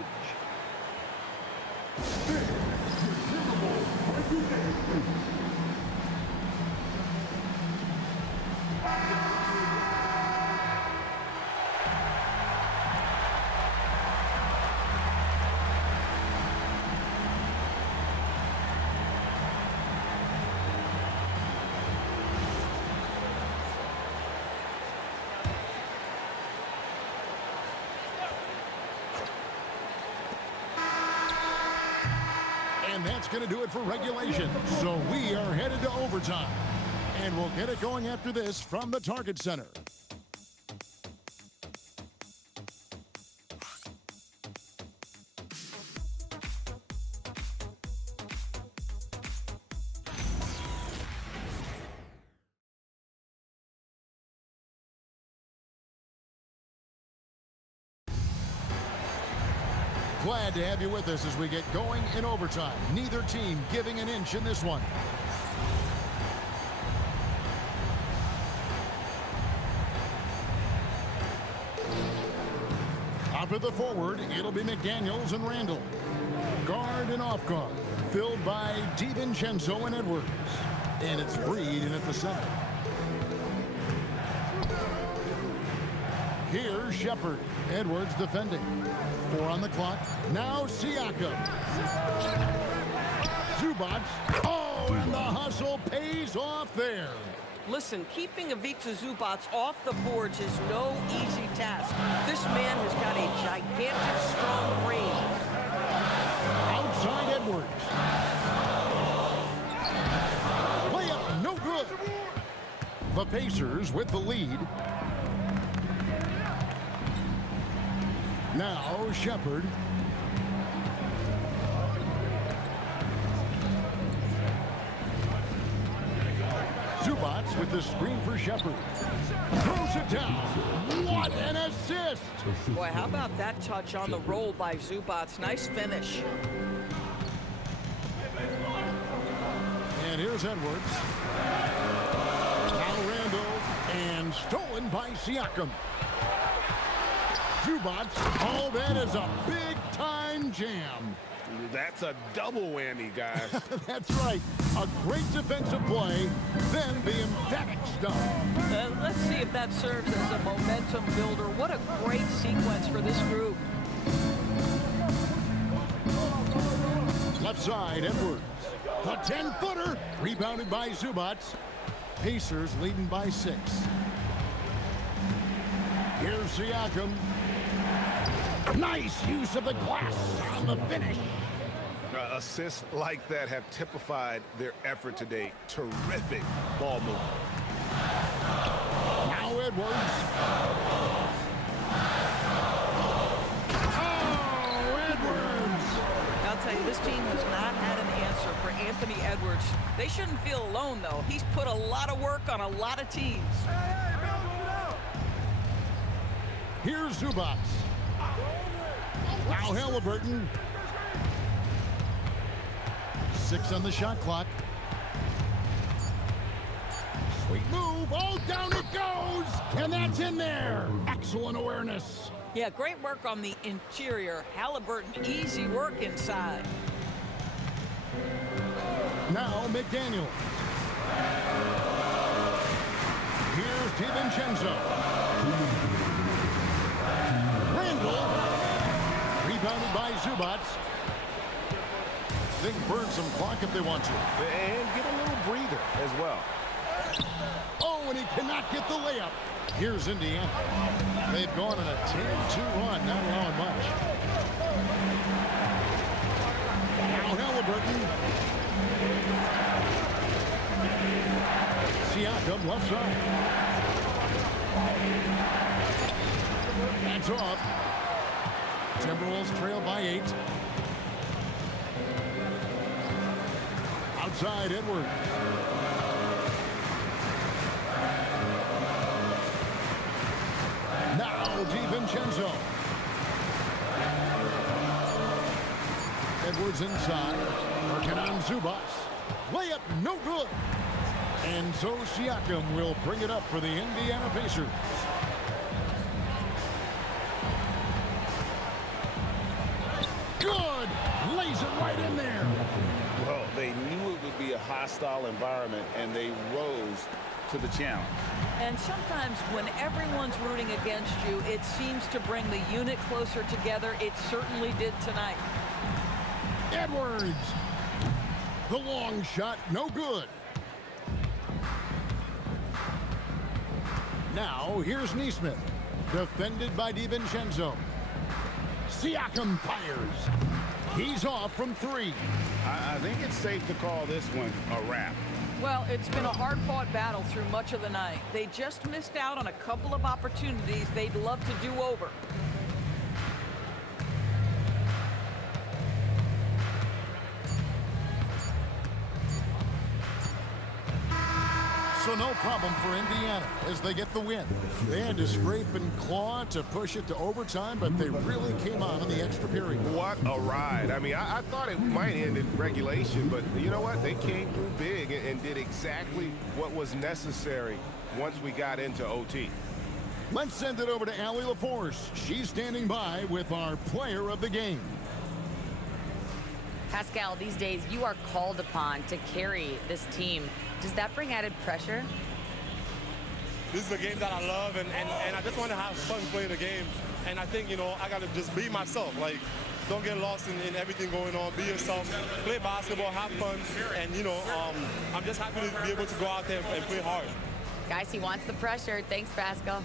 And that's going to do it for regulation. So we are headed to overtime. And we'll get it going after this from the Target Center. Glad to have you with us as we get going in overtime. Neither team giving an inch in this one. Top of the forward, it'll be McDaniels and Randall. Guard and off guard, filled by DiVincenzo and Edwards. And it's Reed in at the center. Here's Shepard. Edwards defending. 4 on the clock. Now Siakam. Zubac. Oh, and the hustle pays off there. Listen, keeping Ivica Zubac off the boards is no easy task. This man has got a gigantic, strong frame. Outside Edwards. Layup, no good. The Pacers with the lead. Now Shepard. Zubac with the screen for Shepard. Throws it down. What an assist! Boy, how about that touch on the roll by Zubac? Nice finish. And here's Edwards. Now Randall. And stolen by Siakam. Zubac. Oh, that is a big-time jam. That's a double whammy, guys. That's right. A great defensive play, then the emphatic stuff. Let's see if that serves as a momentum builder. What a great sequence for this group. Left side, Edwards. A 10-footer. Rebounded by Zubac. Pacers leading by 6. Here's Siakam. Nice use of the glass on the finish. Assists like that have typified their effort today. Terrific ball movement. Now Edwards. Oh, Edwards! I'll tell you, this team has not had an answer for Anthony Edwards. They shouldn't feel alone, though. He's put a lot of work on a lot of teams. Here's Zubac. Now Halliburton. 6 on the shot clock. Sweet move. Oh, down it goes. And that's in there. Excellent awareness. Yeah, great work on the interior. Halliburton, easy work inside. Now McDaniel. Here's DiVincenzo. Randall. Rebounded by Zubac. They can burn some clock if they want to. And get a little breather as well. Oh, and he cannot get the layup. Here's Indiana. They've gone on a 10-2 run, not allowing much. Now Halliburton. Siakam left side. That's off. Timberwolves trail by 8. Outside Edwards. Now DiVincenzo. Edwards inside. Working on Zubats. Layup no good. And so Siakam will bring it up for the Indiana Pacers. Good! Lays it right in there. Well, they knew it would be a hostile environment, and they rose to the challenge. And sometimes when everyone's rooting against you, it seems to bring the unit closer together. It certainly did tonight. Edwards. The long shot, no good. Now, here's Neesmith. Defended by DiVincenzo. Siakam fires. He's off from three. I think it's safe to call this one a wrap. Well, it's been a hard-fought battle through much of the night. They just missed out on a couple of opportunities they'd love to do over. So no problem for Indiana as they get the win. They had to scrape and claw to push it to overtime, but they really came on in the extra period. What a ride. I mean, I thought it might end in regulation, but you know what? They came through big and did exactly what was necessary once we got into OT. Let's send it over to Allie LaForce. She's standing by with our player of the game. Pascal, these days you are called upon to carry this team. Does that bring added pressure? This is a game that I love, and I just want to have fun playing the game. And I think, I got to just be myself. Like, don't get lost in everything going on. Be yourself, play basketball, have fun. And, I'm just happy to be able to go out there and play hard. Guys, he wants the pressure. Thanks, Pascal.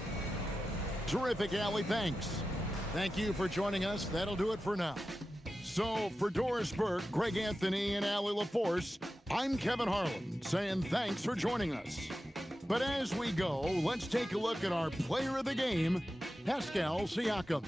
Terrific, Allie. Thanks. Thank you for joining us. That'll do it for now. So for Doris Burke, Greg Anthony, and Allie LaForce, I'm Kevin Harlan saying thanks for joining us. But as we go, let's take a look at our player of the game, Pascal Siakam.